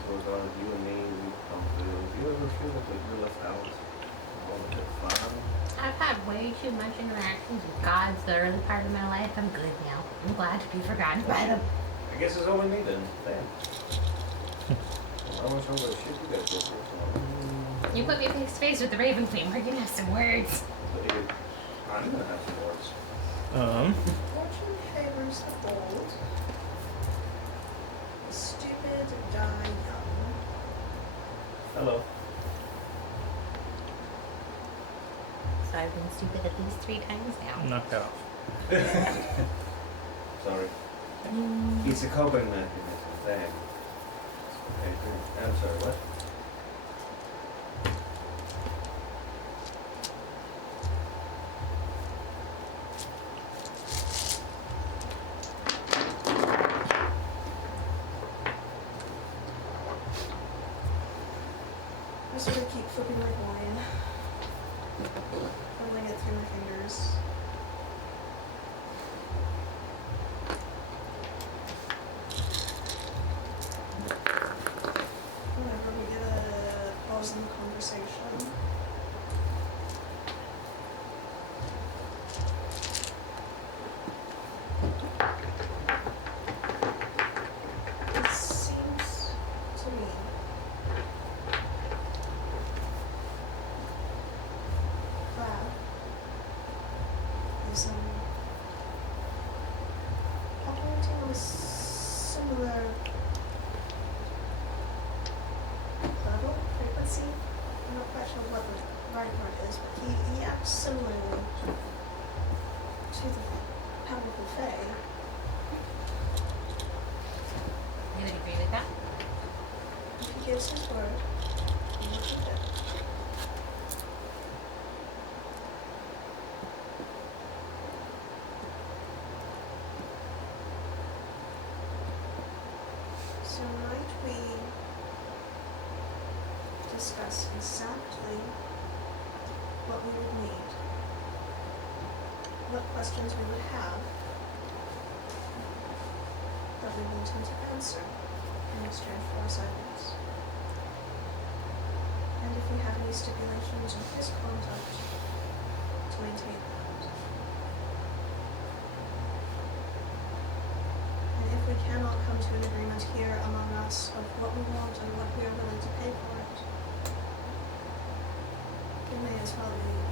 goes on with you and me, we come through. Do you ever feel like you're left out? All of it fun? I've had way too much interactions with gods the early part of my life. I'm good now. I'm glad to be forgotten by them. I guess it's only me then. Damn. Well, how much over shit you guys go through? You put me face to face with the Raven Queen. We're gonna have some words. I'm gonna have some words. Fortune favors the bold. The stupid die young. Hello. So I've been stupid at least 3 times now. Knocked off. Sorry. It's a coping mechanism thing. Okay, great. I'm sorry, what? I sort of keep flipping my coin. Fumbling it through my fingers. Whenever we get a pause in the conversation. It seems to me Vlad is operating on a similar level, frequency. I'm not quite sure what the right word is, but he acts similarly to the powerful Fae. You would agree with that? If he gives his word, he will keep it. So might we discuss exactly what we would need, what questions we would have that we want him to answer in exchange for our silence, and if we have any stipulations on his conduct to maintain that. And if we cannot come to an agreement here among us of what we want and what we are willing to pay for it, we may as well leave.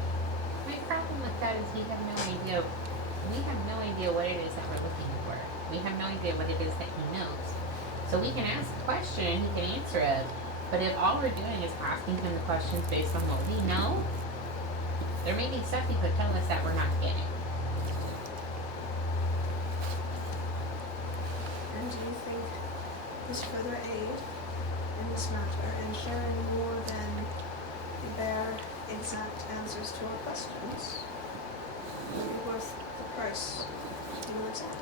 My problem with that is we have no idea. We have no idea what it is that we're looking for. We have no idea what it is that he knows. So we can ask a question and he can answer it. But if all we're doing is asking him the questions based on what we know, there may be stuff he could tell us that we're not getting. And do you think his further aid in this matter and sharing more than the bare exact answers to our questions will be worth the price he will accept?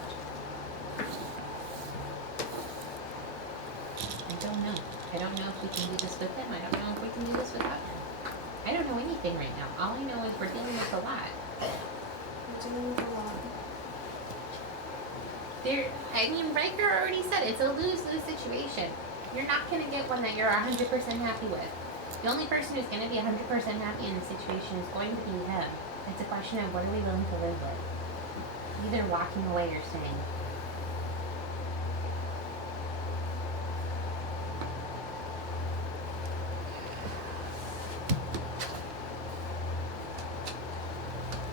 I don't know. I don't know if we can do this with him. I don't know if we can do this without him. I don't know anything right now. All I know is we're dealing with a lot. We're dealing with a lot. Riker already said it's a lose-lose situation. You're not going to get one that you're 100% happy with. The only person who's going to be 100% happy in the situation is going to be him. It's a question of what are we willing to live with. Either walking away or staying.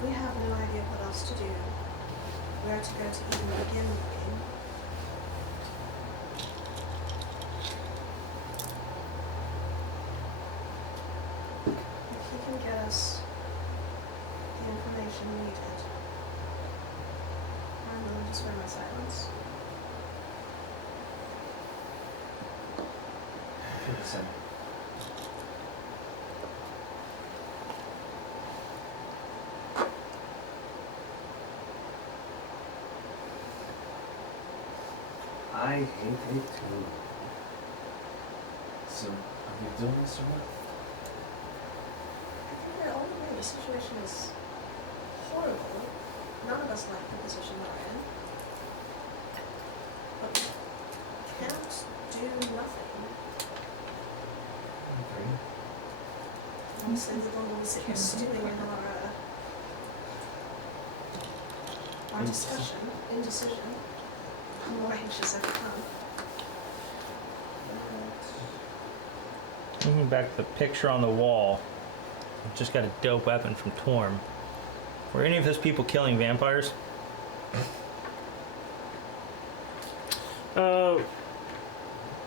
We have no idea what else to do, where to go to even begin looking. If he can get us the information needed, I'm willing to swear my silence. Listen. I hate it too. So, are we doing this or what? I think the only way the situation is horrible. None of us like the position we're in. But we can't do nothing. Okay. Honestly, we will sit here stewing in our discussion, indecision. I'm more anxious every time. Moving back to the picture on the wall, I've just got a dope weapon from Torm. Were any of his people killing vampires?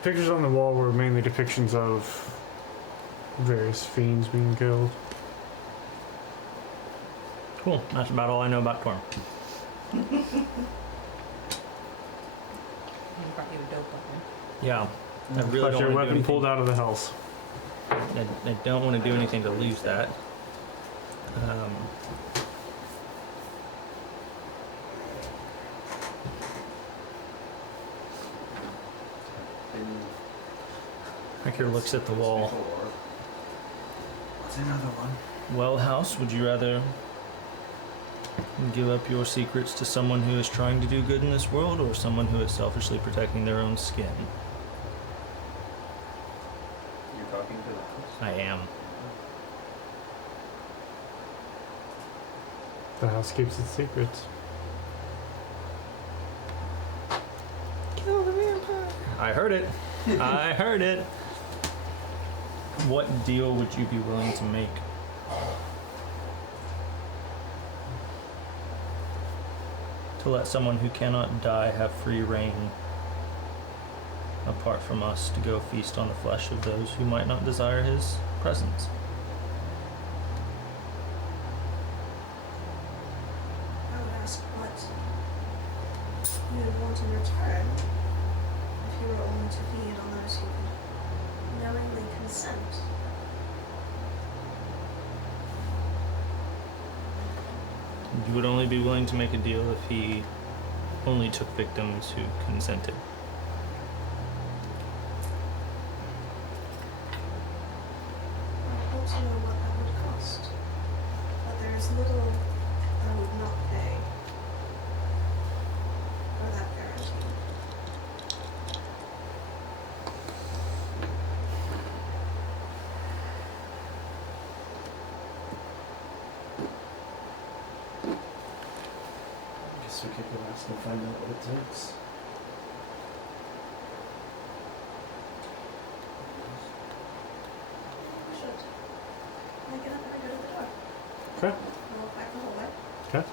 Pictures on the wall were mainly depictions of various fiends being killed. Cool. That's about all I know about Torm. He brought you a dope weapon. Yeah. I really But don't your want to do weapon anything. pulled out of the house. I don't want to do anything to lose that. Riker looks at the wall. What's another one? Well, House, would you rather give up your secrets to someone who is trying to do good in this world, or someone who is selfishly protecting their own skin? You're talking to the house? I am. The house keeps its secrets. Kill the vampire. I heard it. I heard it. What deal would you be willing to make? To let someone who cannot die have free reign, apart from us, to go feast on the flesh of those who might not desire his presence. I would ask what you would want in return if you were only to feed on those who would knowingly consent. You would only be willing to make a deal if he only took victims who consented. I want to know what that would cost, but there is little I would not pay for that guarantee. Guess we could go ask and find out what it takes. We should. I get up and I go to the door. Okay. I walk back the hallway. Okay.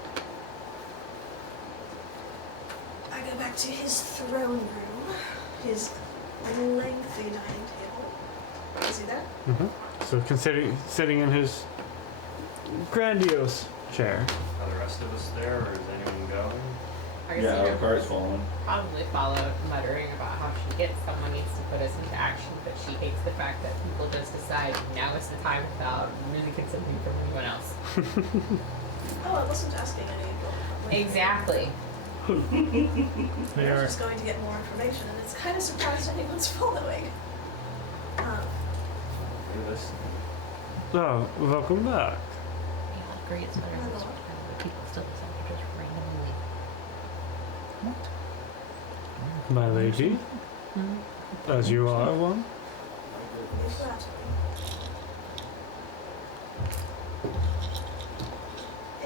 I go back to his throne room, his lengthy dining table. Is he there? So considering sitting in his grandiose chair. Are the rest of us there, or is anyone going? Arcina the car's falling. probably followed, muttering about how she gets someone needs to put us into action, but she hates the fact that people just decide now is the time without really consenting from anyone else. Oh, I wasn't asking any of you. Exactly. I was just going to get more information, and it's kind of surprised anyone's following. You're listening. Oh, welcome back. Yeah, I agree. It's better My this lord. way, but people still decide to just randomly leave. My lady, as you are one. Be flattering.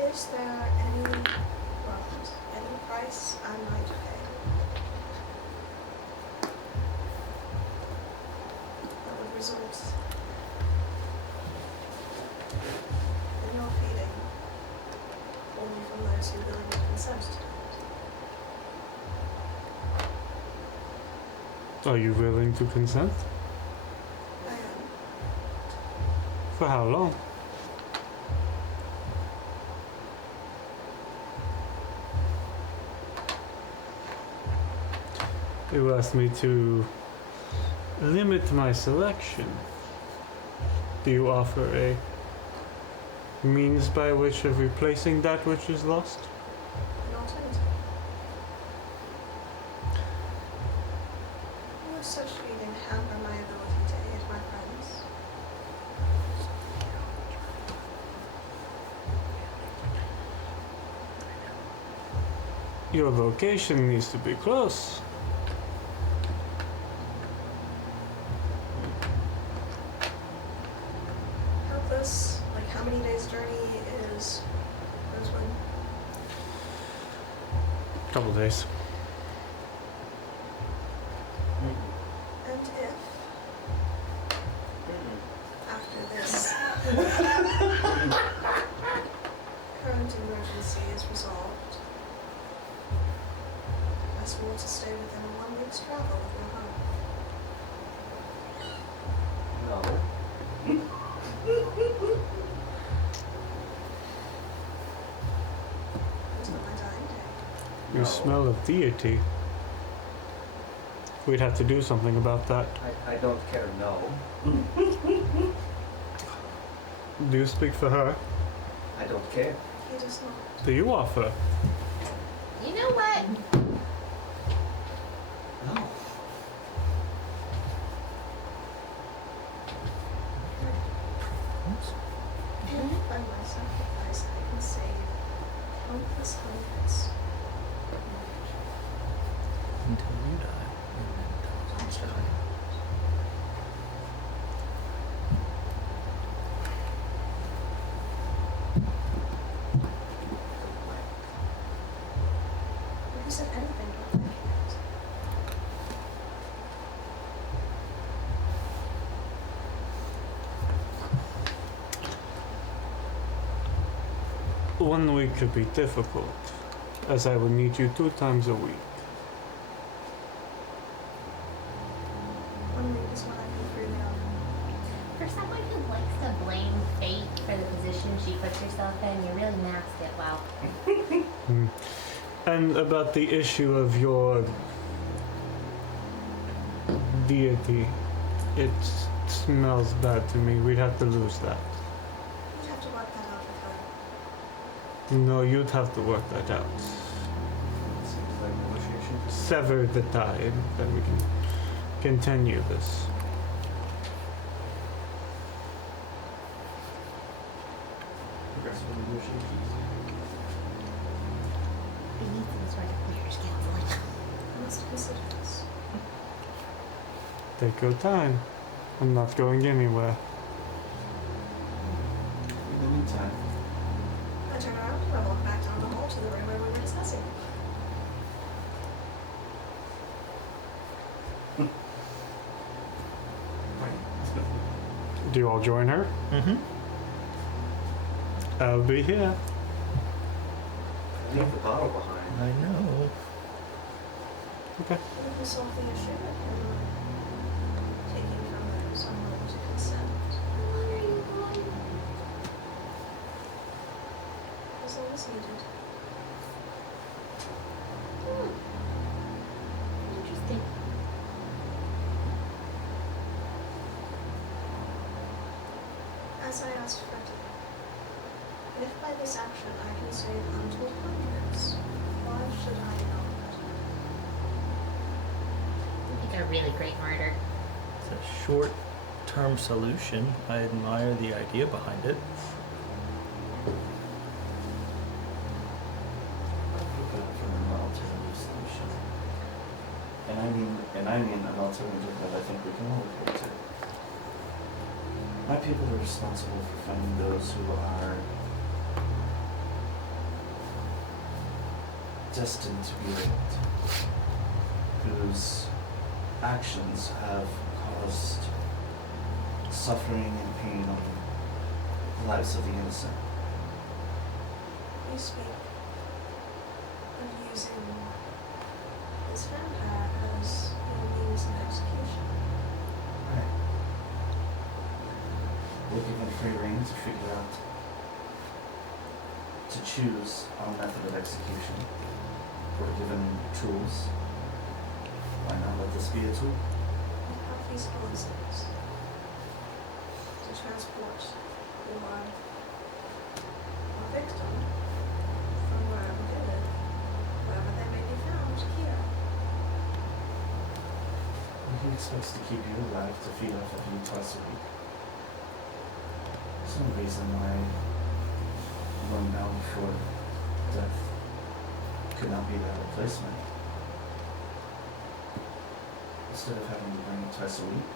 Is there any price I might pay that would result in your feeding only from those who willingly consent to it? Are you willing to consent? I am. For how long? You asked me to limit my selection. Do you offer a means by which of replacing that which is lost? An alternative. Will such feeding hamper my ability to aid my friends? Your location needs to be close. Help us. Like, how many days' journey is Rosewood? Couple days. And if, after this current emergency is resolved, I swore to stay within a 1 week's travel of your home. No. Until my dying day. You No. smell of deity. We'd have to do something about that. I don't care, no. Do you speak for her? I don't care. He does not. Do you offer? You know what? No. By my sacrifice, I can save countless hundreds. Until you die, and then thousands die. Who said anything but thank you? One week could be difficult, as I would need you 2 times a week. 1 week is what I can freely offer. For someone who likes to blame fate for the position she puts herself in, you really masked it well. And about the issue of your deity, it smells bad to me. We'd have to lose that. You'd have to work that out with her. No, you'd have to work that out. Seems like negotiations. Sever the tie, and then we can continue this. Progressive negotiations. We need some sort of marriage counseling. I must consider this. Take your time. I'm not going anywhere. In the meantime, I turn around and I walk back down the hall to the room where we were discussing. Do you all join her? Mm-hmm. I'll be here. Leave the bottle behind. I know. Okay. What if we solve the issue of him taking from those unwilling to consent? What are you going? As long as needed. Interesting. As I asked Freddie, if by this action I can save untold hundreds, why should I not? You make a really great martyr. It's a short term solution. I admire the idea behind it. Look at it from an alternative solution. And I mean an alternative that I think we can all agree to. My people are responsible for finding those who are destined to be raped, whose actions have caused suffering and pain on the lives of the innocent. You speak of using this vampire as your means of execution. Right. We're given free rein to figure out, to choose our method of execution. We're given tools. Why not let this be a tool? How feasible is it to transport your victim from wherever they live, wherever they may be found, here? He expects to keep you alive to feed off of you twice a week. There's no reason why one now before death could not be that replacement. Instead of having to bring it twice a week,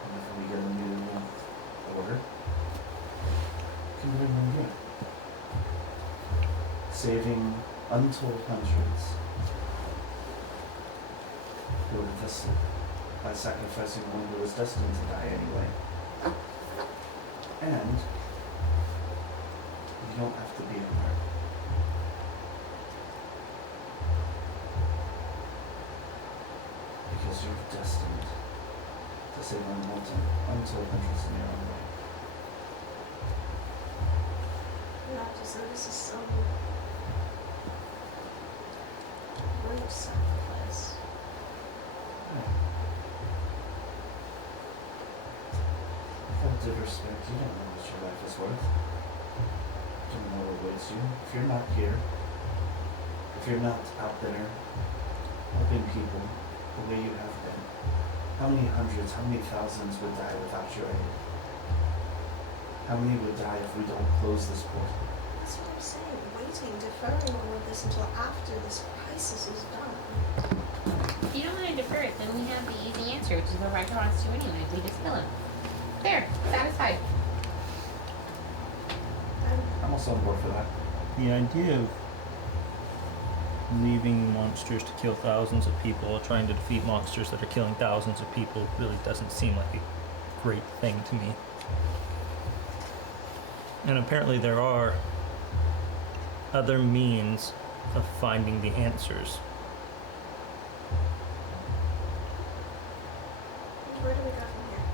whenever we get a new order, we can bring them here. Saving untold hundreds who were invested by sacrificing one who was destined to die anyway. And you don't have to be a martyr. Because you're destined to save untold hundreds in your own way. Not as though this is some great sacrifice. With all due respect, you don't know what your life is worth. You don't know what awaits you. If you're not here, if you're not out there helping people the way you have been, how many hundreds, how many thousands would die without your aid? How many would die if we don't close this portal? That's what I'm saying. Waiting, deferring all of this until after this crisis is done. If you don't want to defer it, then we have the easy answer, which is what Riker wants to anyway. We just kill him. There, satisfied. I'm also on board for that. The idea of leaving monsters to kill thousands of people or trying to defeat monsters that are killing thousands of people really doesn't seem like a great thing to me. And apparently there are other means of finding the answers. Where do we go from here?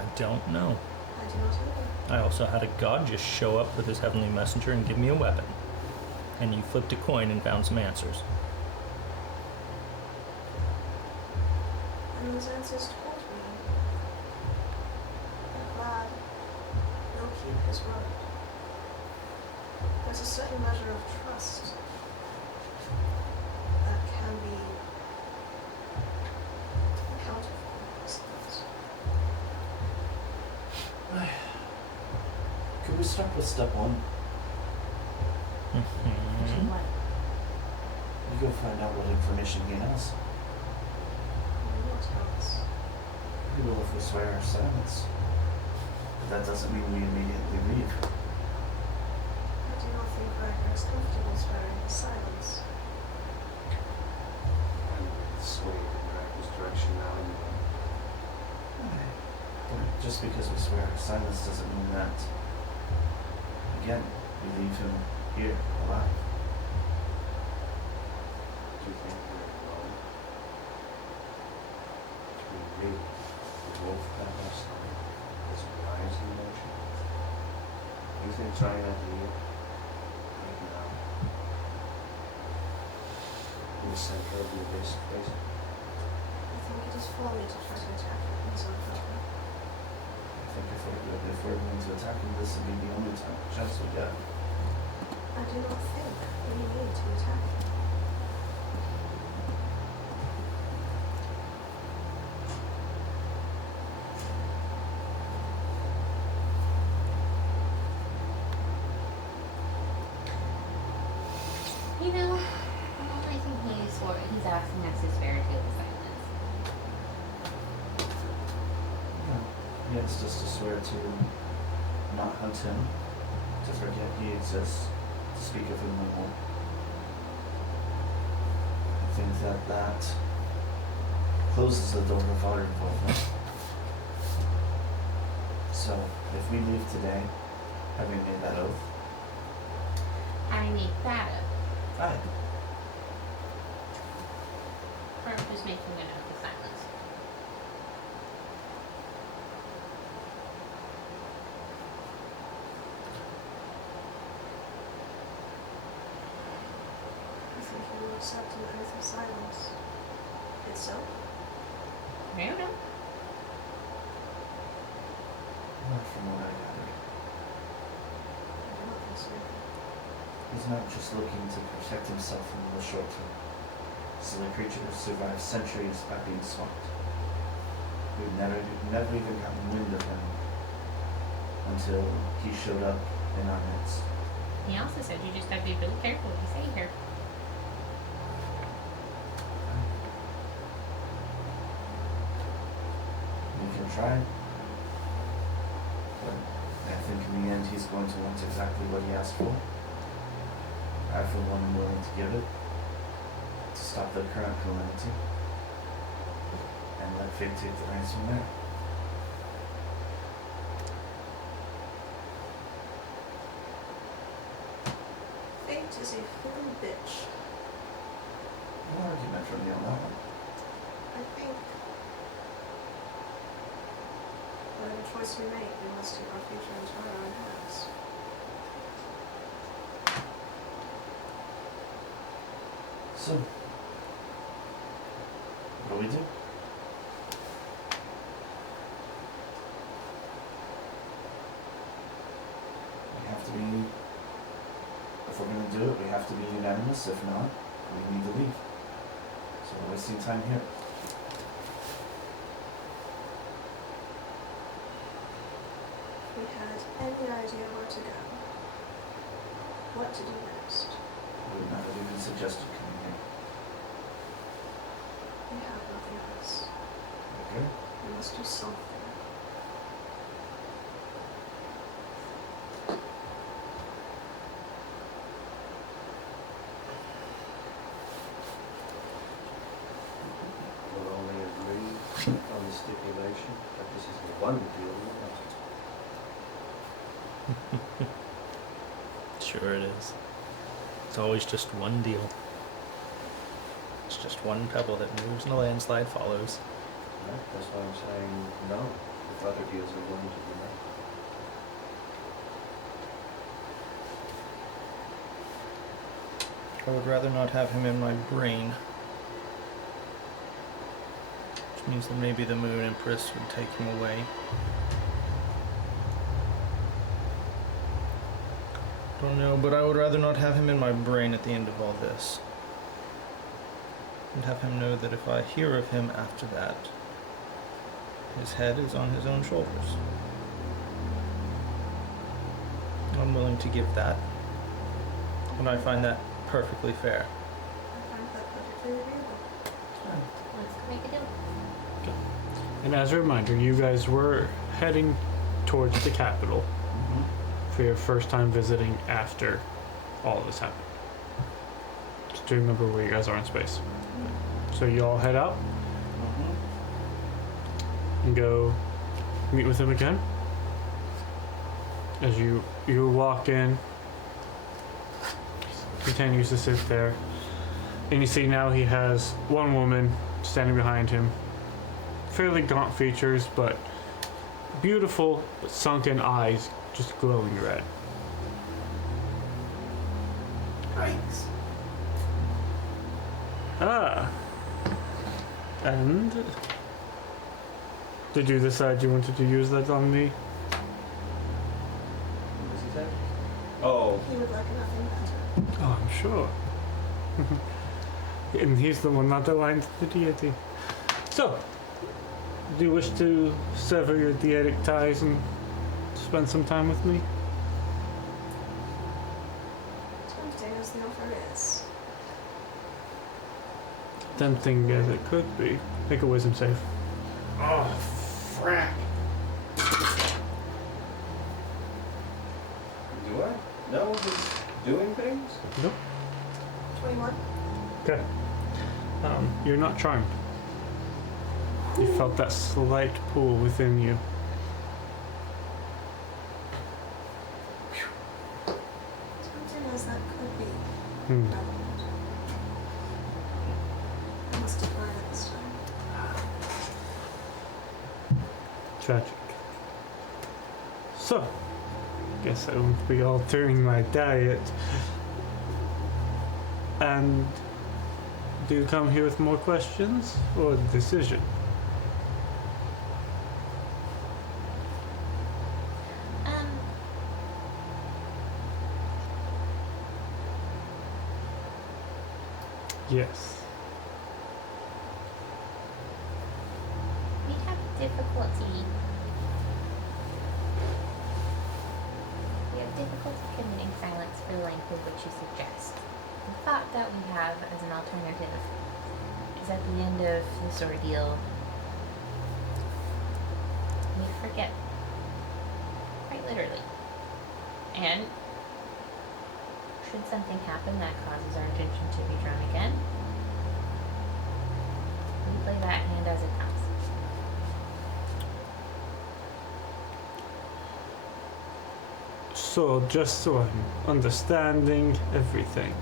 I don't know. I do not either. I also had a god just show up with his heavenly messenger and give me a weapon. And you flipped a coin and found some answers. And those answers told me that Vlad will keep his word. There's a certain measure of trust that can be accounted for, I suppose. Could we start with step one? Mhm. What? You go find out what information he has. What else? We will if we swear our silence. But that doesn't mean we immediately leave. I do not think Riker is comfortable swearing his silence. I'm swaying in Raccoon's direction now anyway. But just because we swear our silence doesn't mean that, again, we leave him here alive. Do you think we're alone? Do we really both have our stomach as wise in motion? Do you think trying that here, right now, in the center of the abyss, place? I think it is folly to try to attack him in his own power. I think if we're going to attack him, this would be the only chance we get. I do not think we need to attack him. he's asking us his fairy tale of silence. He asks us to swear to not hunt him, to forget he exists, to speak of him no more. I think that closes the door of our involvement. So, if we leave today, having made that oath, Having made that up, fine. or just making an oath of silence. I think you will accept an oath of silence itself. I don't know. Not from what I gathered. I do not think so. He's not just looking to protect himself in the short term. Silly creatures survive centuries by being swamped. We've never even gotten wind of him until he showed up in our midst. He also said you just have to be really careful what you say here. We can try, but I think in the end he's going to want exactly what he asked for. I, for one, am willing to give it to stop the current calamity and let fate take the reins from there. Fate is a fickle bitch. No argument from me on that one. I think whatever choice we make, we must take our future into our own hands. So, what do we do? We have to be, if we're going to do it, we have to be unanimous. If not, we need to leave. So we're wasting time here. If we had any idea where to go, what to do next, I would not have even suggested coming here. we have nothing else. Okay? We must do something. We'll only agree on the stipulation that this is the one deal we want. Sure it is. It's always just one deal. It's just one pebble that moves and a landslide follows. Right? That's why I'm saying no, if other deals are going to be made. I would rather not have him in my brain. Which means that maybe the Moon Empress would take him away. Don't know, but I would rather not have him in my brain at the end of all this. And have him know that if I hear of him after that, his head is on his own shoulders. I'm willing to give that. And I find that perfectly fair. I find that perfectly agreeable. Let's go make a deal. And as a reminder, you guys were heading towards the capital for your first time visiting after all of this happened. Just to remember where you guys are in space. So you all head out and go meet with him again. As you walk in, he continues to sit there, and you see now he has one woman standing behind him. Fairly gaunt features, but beautiful sunken eyes just glowing red. Thanks. Ah. And did you decide you wanted to use that on me? What does he say? Oh, He would like nothing better. Oh, I'm sure. And he's the one not aligned to the deity. So, do you wish to sever your deitic ties and spend some time with me? Tempting as the offer is. tempting as it could be. Make a wisdom save. Oh, frack. Do I know who's doing things? Nope. 21. Okay. You're not charmed. You felt that slight pull within you. Tempting as that could be Hmm. relevant. I must decline it this time. Tragic. So, guess I won't be altering my diet. And do you come here with more questions or a decision? Yes. We have difficulty. We have difficulty committing silence for the length of which you suggest. The thought that we have as an alternative is at the end of this ordeal, we forget. Quite literally. And should something happen that causes our attention to be drawn again, we play that hand as it comes. So, just so I'm understanding everything,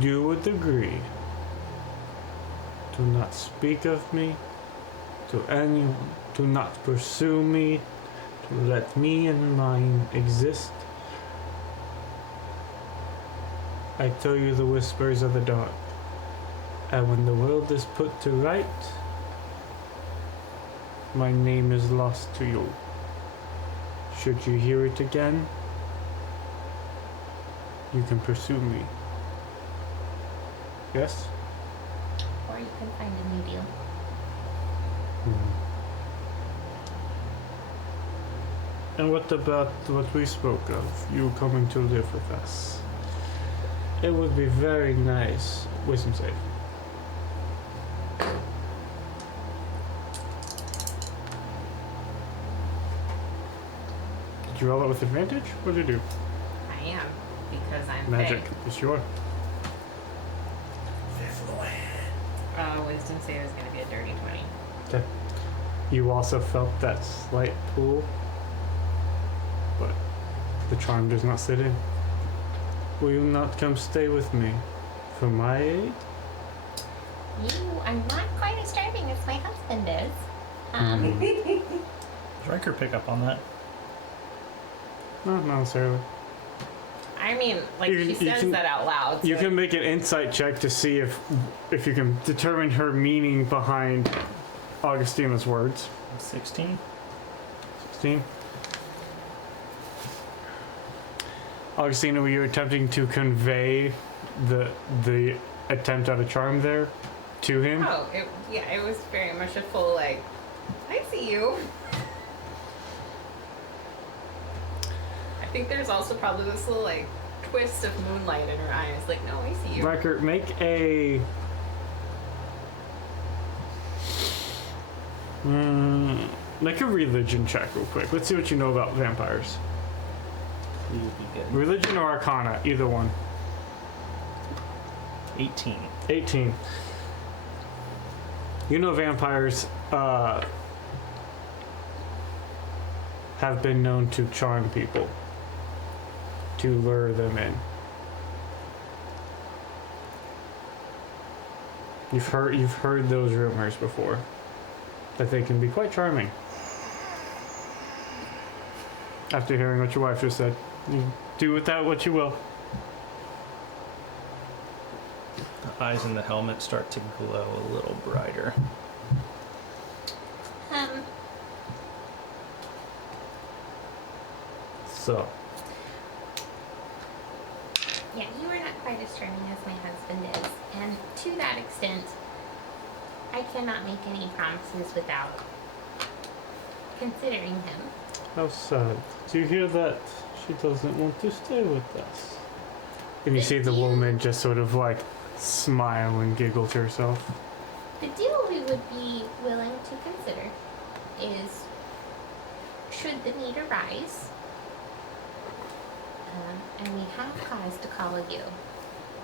you would agree to not speak of me to anyone, to not pursue me, to let me and mine exist. I tell you the whispers of the dark, and when the world is put to right, my name is lost to you. Should you hear it again, you can pursue me. Yes? Or you can find a new deal. And what about what we spoke of, you coming to live with us? It would be very nice. Wisdom save. Did you roll it with advantage? What did you do? I am, because I'm Magic. Fae. It's your. Wisdom save is going to be a dirty 20. Okay. You also felt that slight pull, but the charm does not sit in. Will you not come stay with me for my aid? You are not quite as charming as my husband is. Does Riker pick up on that? Not necessarily. I mean, like, You she can- you says can- that out loud. You so can make an insight check to see if you can determine her meaning behind Augustina's words. 16? 16. Augustina, were you attempting to convey the attempt at a charm there to him? Oh, it was very much a full, like, I see you. I think there's also probably this little, like, twist of moonlight in her eyes. Like, no, I see you. Riker, make a religion check real quick. Let's see what you know about vampires. Please be good. Religion or Arcana, either one. 18. 18. You know vampires have been known to charm people, to lure them in. You've heard those rumors before, that they can be quite charming. After hearing what your wife just said, you do with that what you will. The eyes in the helmet start to glow a little brighter. So, Yeah, you are not quite as charming as my husband is, and to that extent, I cannot make any promises without considering him. how sad. Do you hear that? She doesn't want to stay with us. And you see the woman just sort of like smile and giggle to herself. The deal we would be willing to consider is, should the need arise, and we have cause to call you,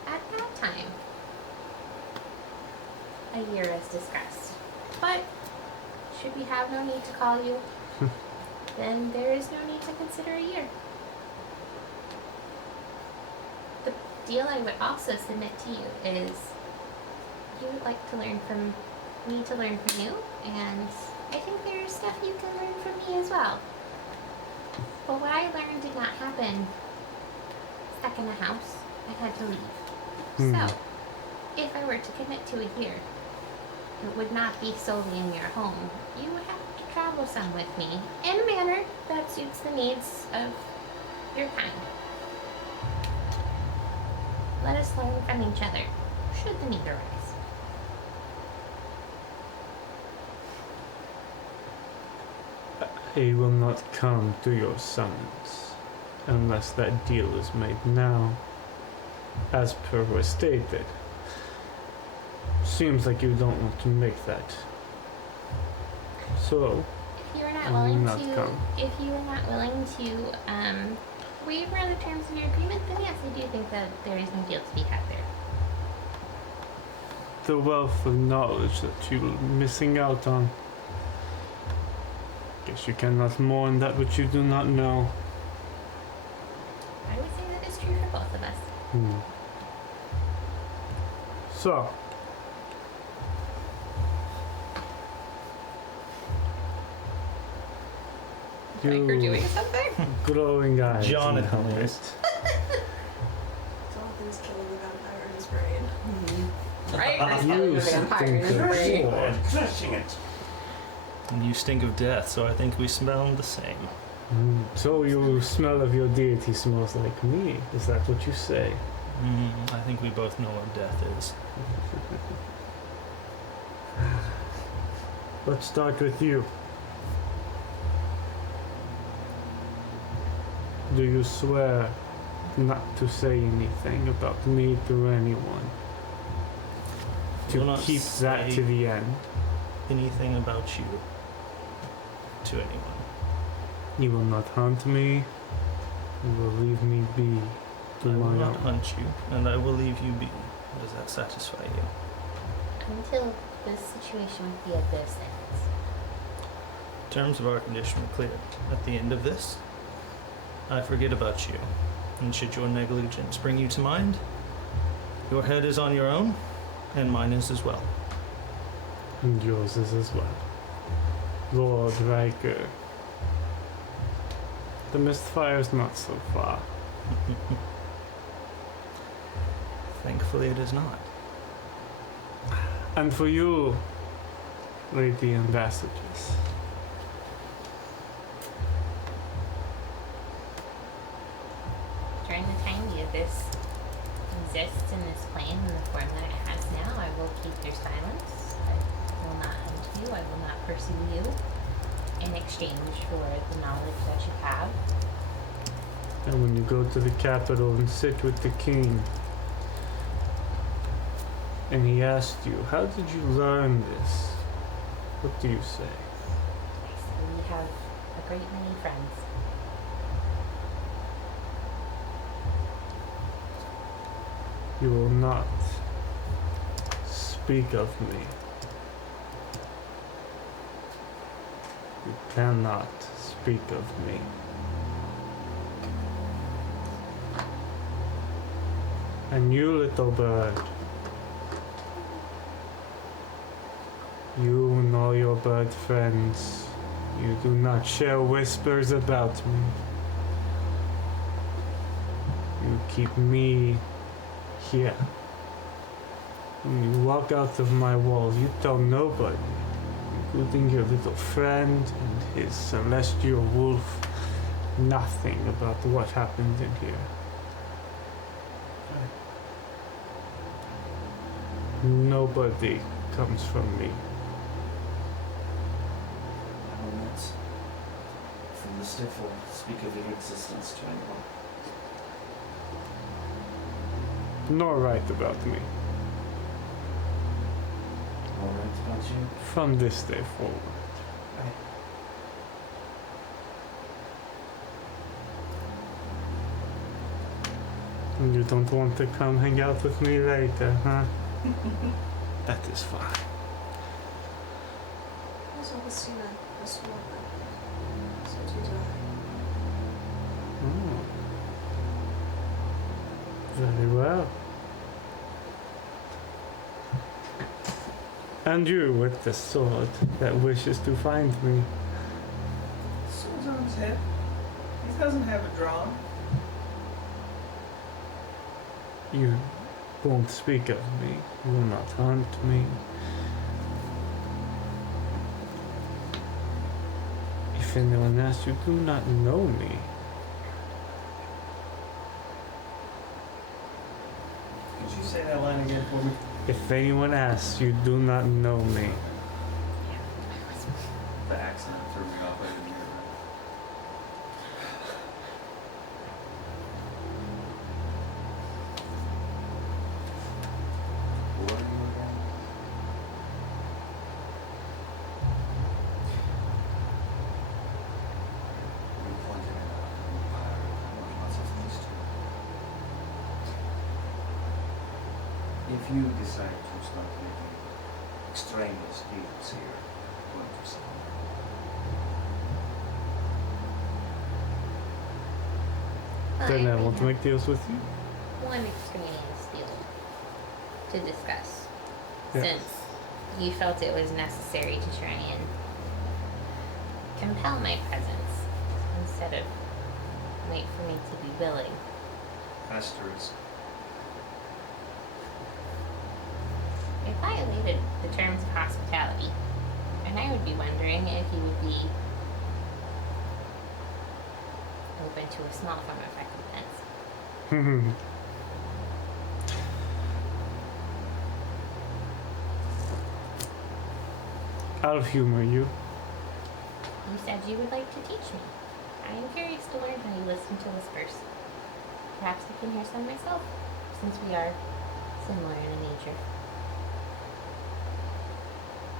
at that time, a year as discussed. But should we have no need to call you, then there is no need to consider a year. The deal I would also submit to you is, you would like to learn from me to learn from you, and I think there's stuff you can learn from me as well. But what I learned did not happen stuck in a house. I had to leave. So, if I were to commit to a year, it would not be solely in your home. You would have to travel some with me in a manner that suits the needs of your kind. Let us learn from each other, should the need arise. I will not come to your summons unless that deal is made now, as per was stated. Seems like you don't want to make that. So, If you are not I will willing not to, come. if you are not willing to waiver the terms of your agreement, then yes, I do think that there is no deal to be had there. the wealth of knowledge that you're missing out on. Guess you cannot mourn that which you do not know. I would say that is true for both of us. So, Like you we're doing something? glowing eyes. and Jonathan helmet. is. Jonathan's killing the vampire in his brain. Right? We're You killing the vampire in his stink of brain. sword. Crushing it. And you stink of death, so I think we smell the same. So your smell of your deity smells like me. Is that what you say? I think we both know what death is. Let's start with you. Do you swear not to say anything about me to anyone? Will To not keep that say to the end? anything about you to anyone. You will not hunt me. You will leave me be to I will my not own. hunt you, and I will leave you be. Does that satisfy you? Until this situation with the abyss ends. Terms of our condition are clear. At the end of this, I forget about you, and should your negligence bring you to mind, your head is on your own, and mine is as well. And yours is as well. Lord Riker. The Mistfire is not so far. Thankfully, it is not. And for you, Lady Ambassadress, During the time the abyss exists in this plane in the form that it has now, I will keep your silence. I will not hunt you. I will not pursue you in exchange for the knowledge that you have. and when you go to the capital and sit with the king, and he asked you, how did you learn this? What do you say? So we have a great many friends. You will not speak of me. You cannot speak of me. And you, little bird, you and all your bird friends, you do not share whispers about me. You keep me here. When you walk out of my walls, you tell nobody, including your little friend and his celestial wolf, nothing about what happened in here. Nobody comes from me. I will not, from this day forward, speak of your existence to anyone. Nor write about me. don't you? From this day forward. You don't want to come hang out with me later, huh? That is fine. I've always seen a sword like that. So do I. Oh. Very well. And you with the sword that wishes to find me. Sword's on his head. He doesn't have it drawn. You won't speak of me. You will not haunt me. If anyone asks, you do not know me. Could you say that line again for me? If anyone asks, you do not know me. The accent threw me off. I didn't hear it right. Who are you again? You pointed it out. Lots of things to. If you decide to start making extraneous deals here, what do you say? Then I already want to have make deals with you. one extraneous deal to discuss. Yes. Since you felt it was necessary to try and compel my presence instead of wait for me to be willing. Asterisk. It violated the terms of hospitality, and I would be wondering if you would be open to a small form of recompense. I'll humor you. You said you would like to teach me. I am curious to learn how you listen to whispers. Perhaps I can hear some myself, since we are similar in nature.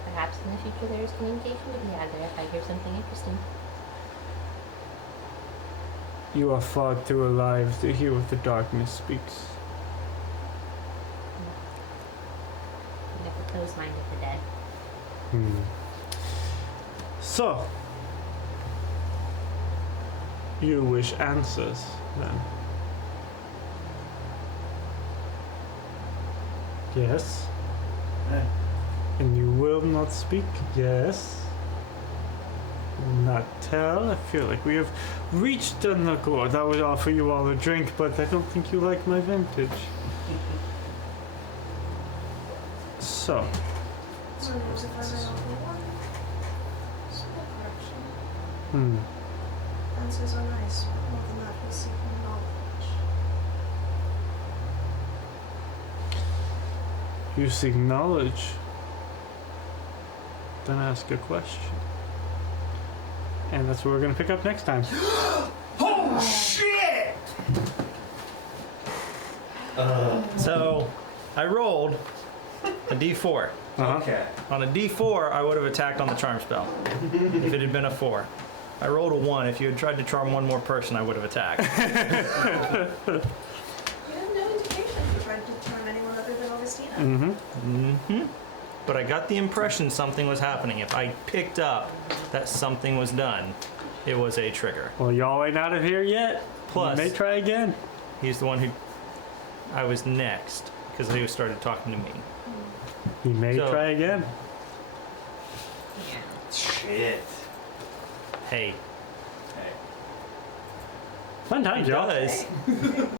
Perhaps in the future there is communication to be had there if I hear something interesting. You are far too alive to hear what the darkness speaks. Never close-minded the dead. So, you wish answers, then? Yes? Eh, And you will not speak? Yes? Will not tell? I feel like we have reached an accord. I would offer you all a drink, but I don't think you like my vintage. So, So if I may offer one small correction. Answers are nice, but more than that, we seek knowledge. you seek knowledge, then ask a question. And that's what we're going to pick up next time. oh shit! So I rolled a d4. Uh-huh. Okay. On a d4, I would have attacked on the charm spell if it had been a 4. I rolled a 1. If you had tried to charm one more person, I would have attacked. You have no indication if you tried to charm anyone other than Augustina. Mm-hmm. But I got the impression something was happening. If I picked up that something was done, it was a trigger. Well, y'all ain't out of here yet. Plus- you may try again. He's the one who... I was next, because he started talking to me. You may So- try again. Yeah. Shit. Hey, Hey. Fun times, he y'all. does.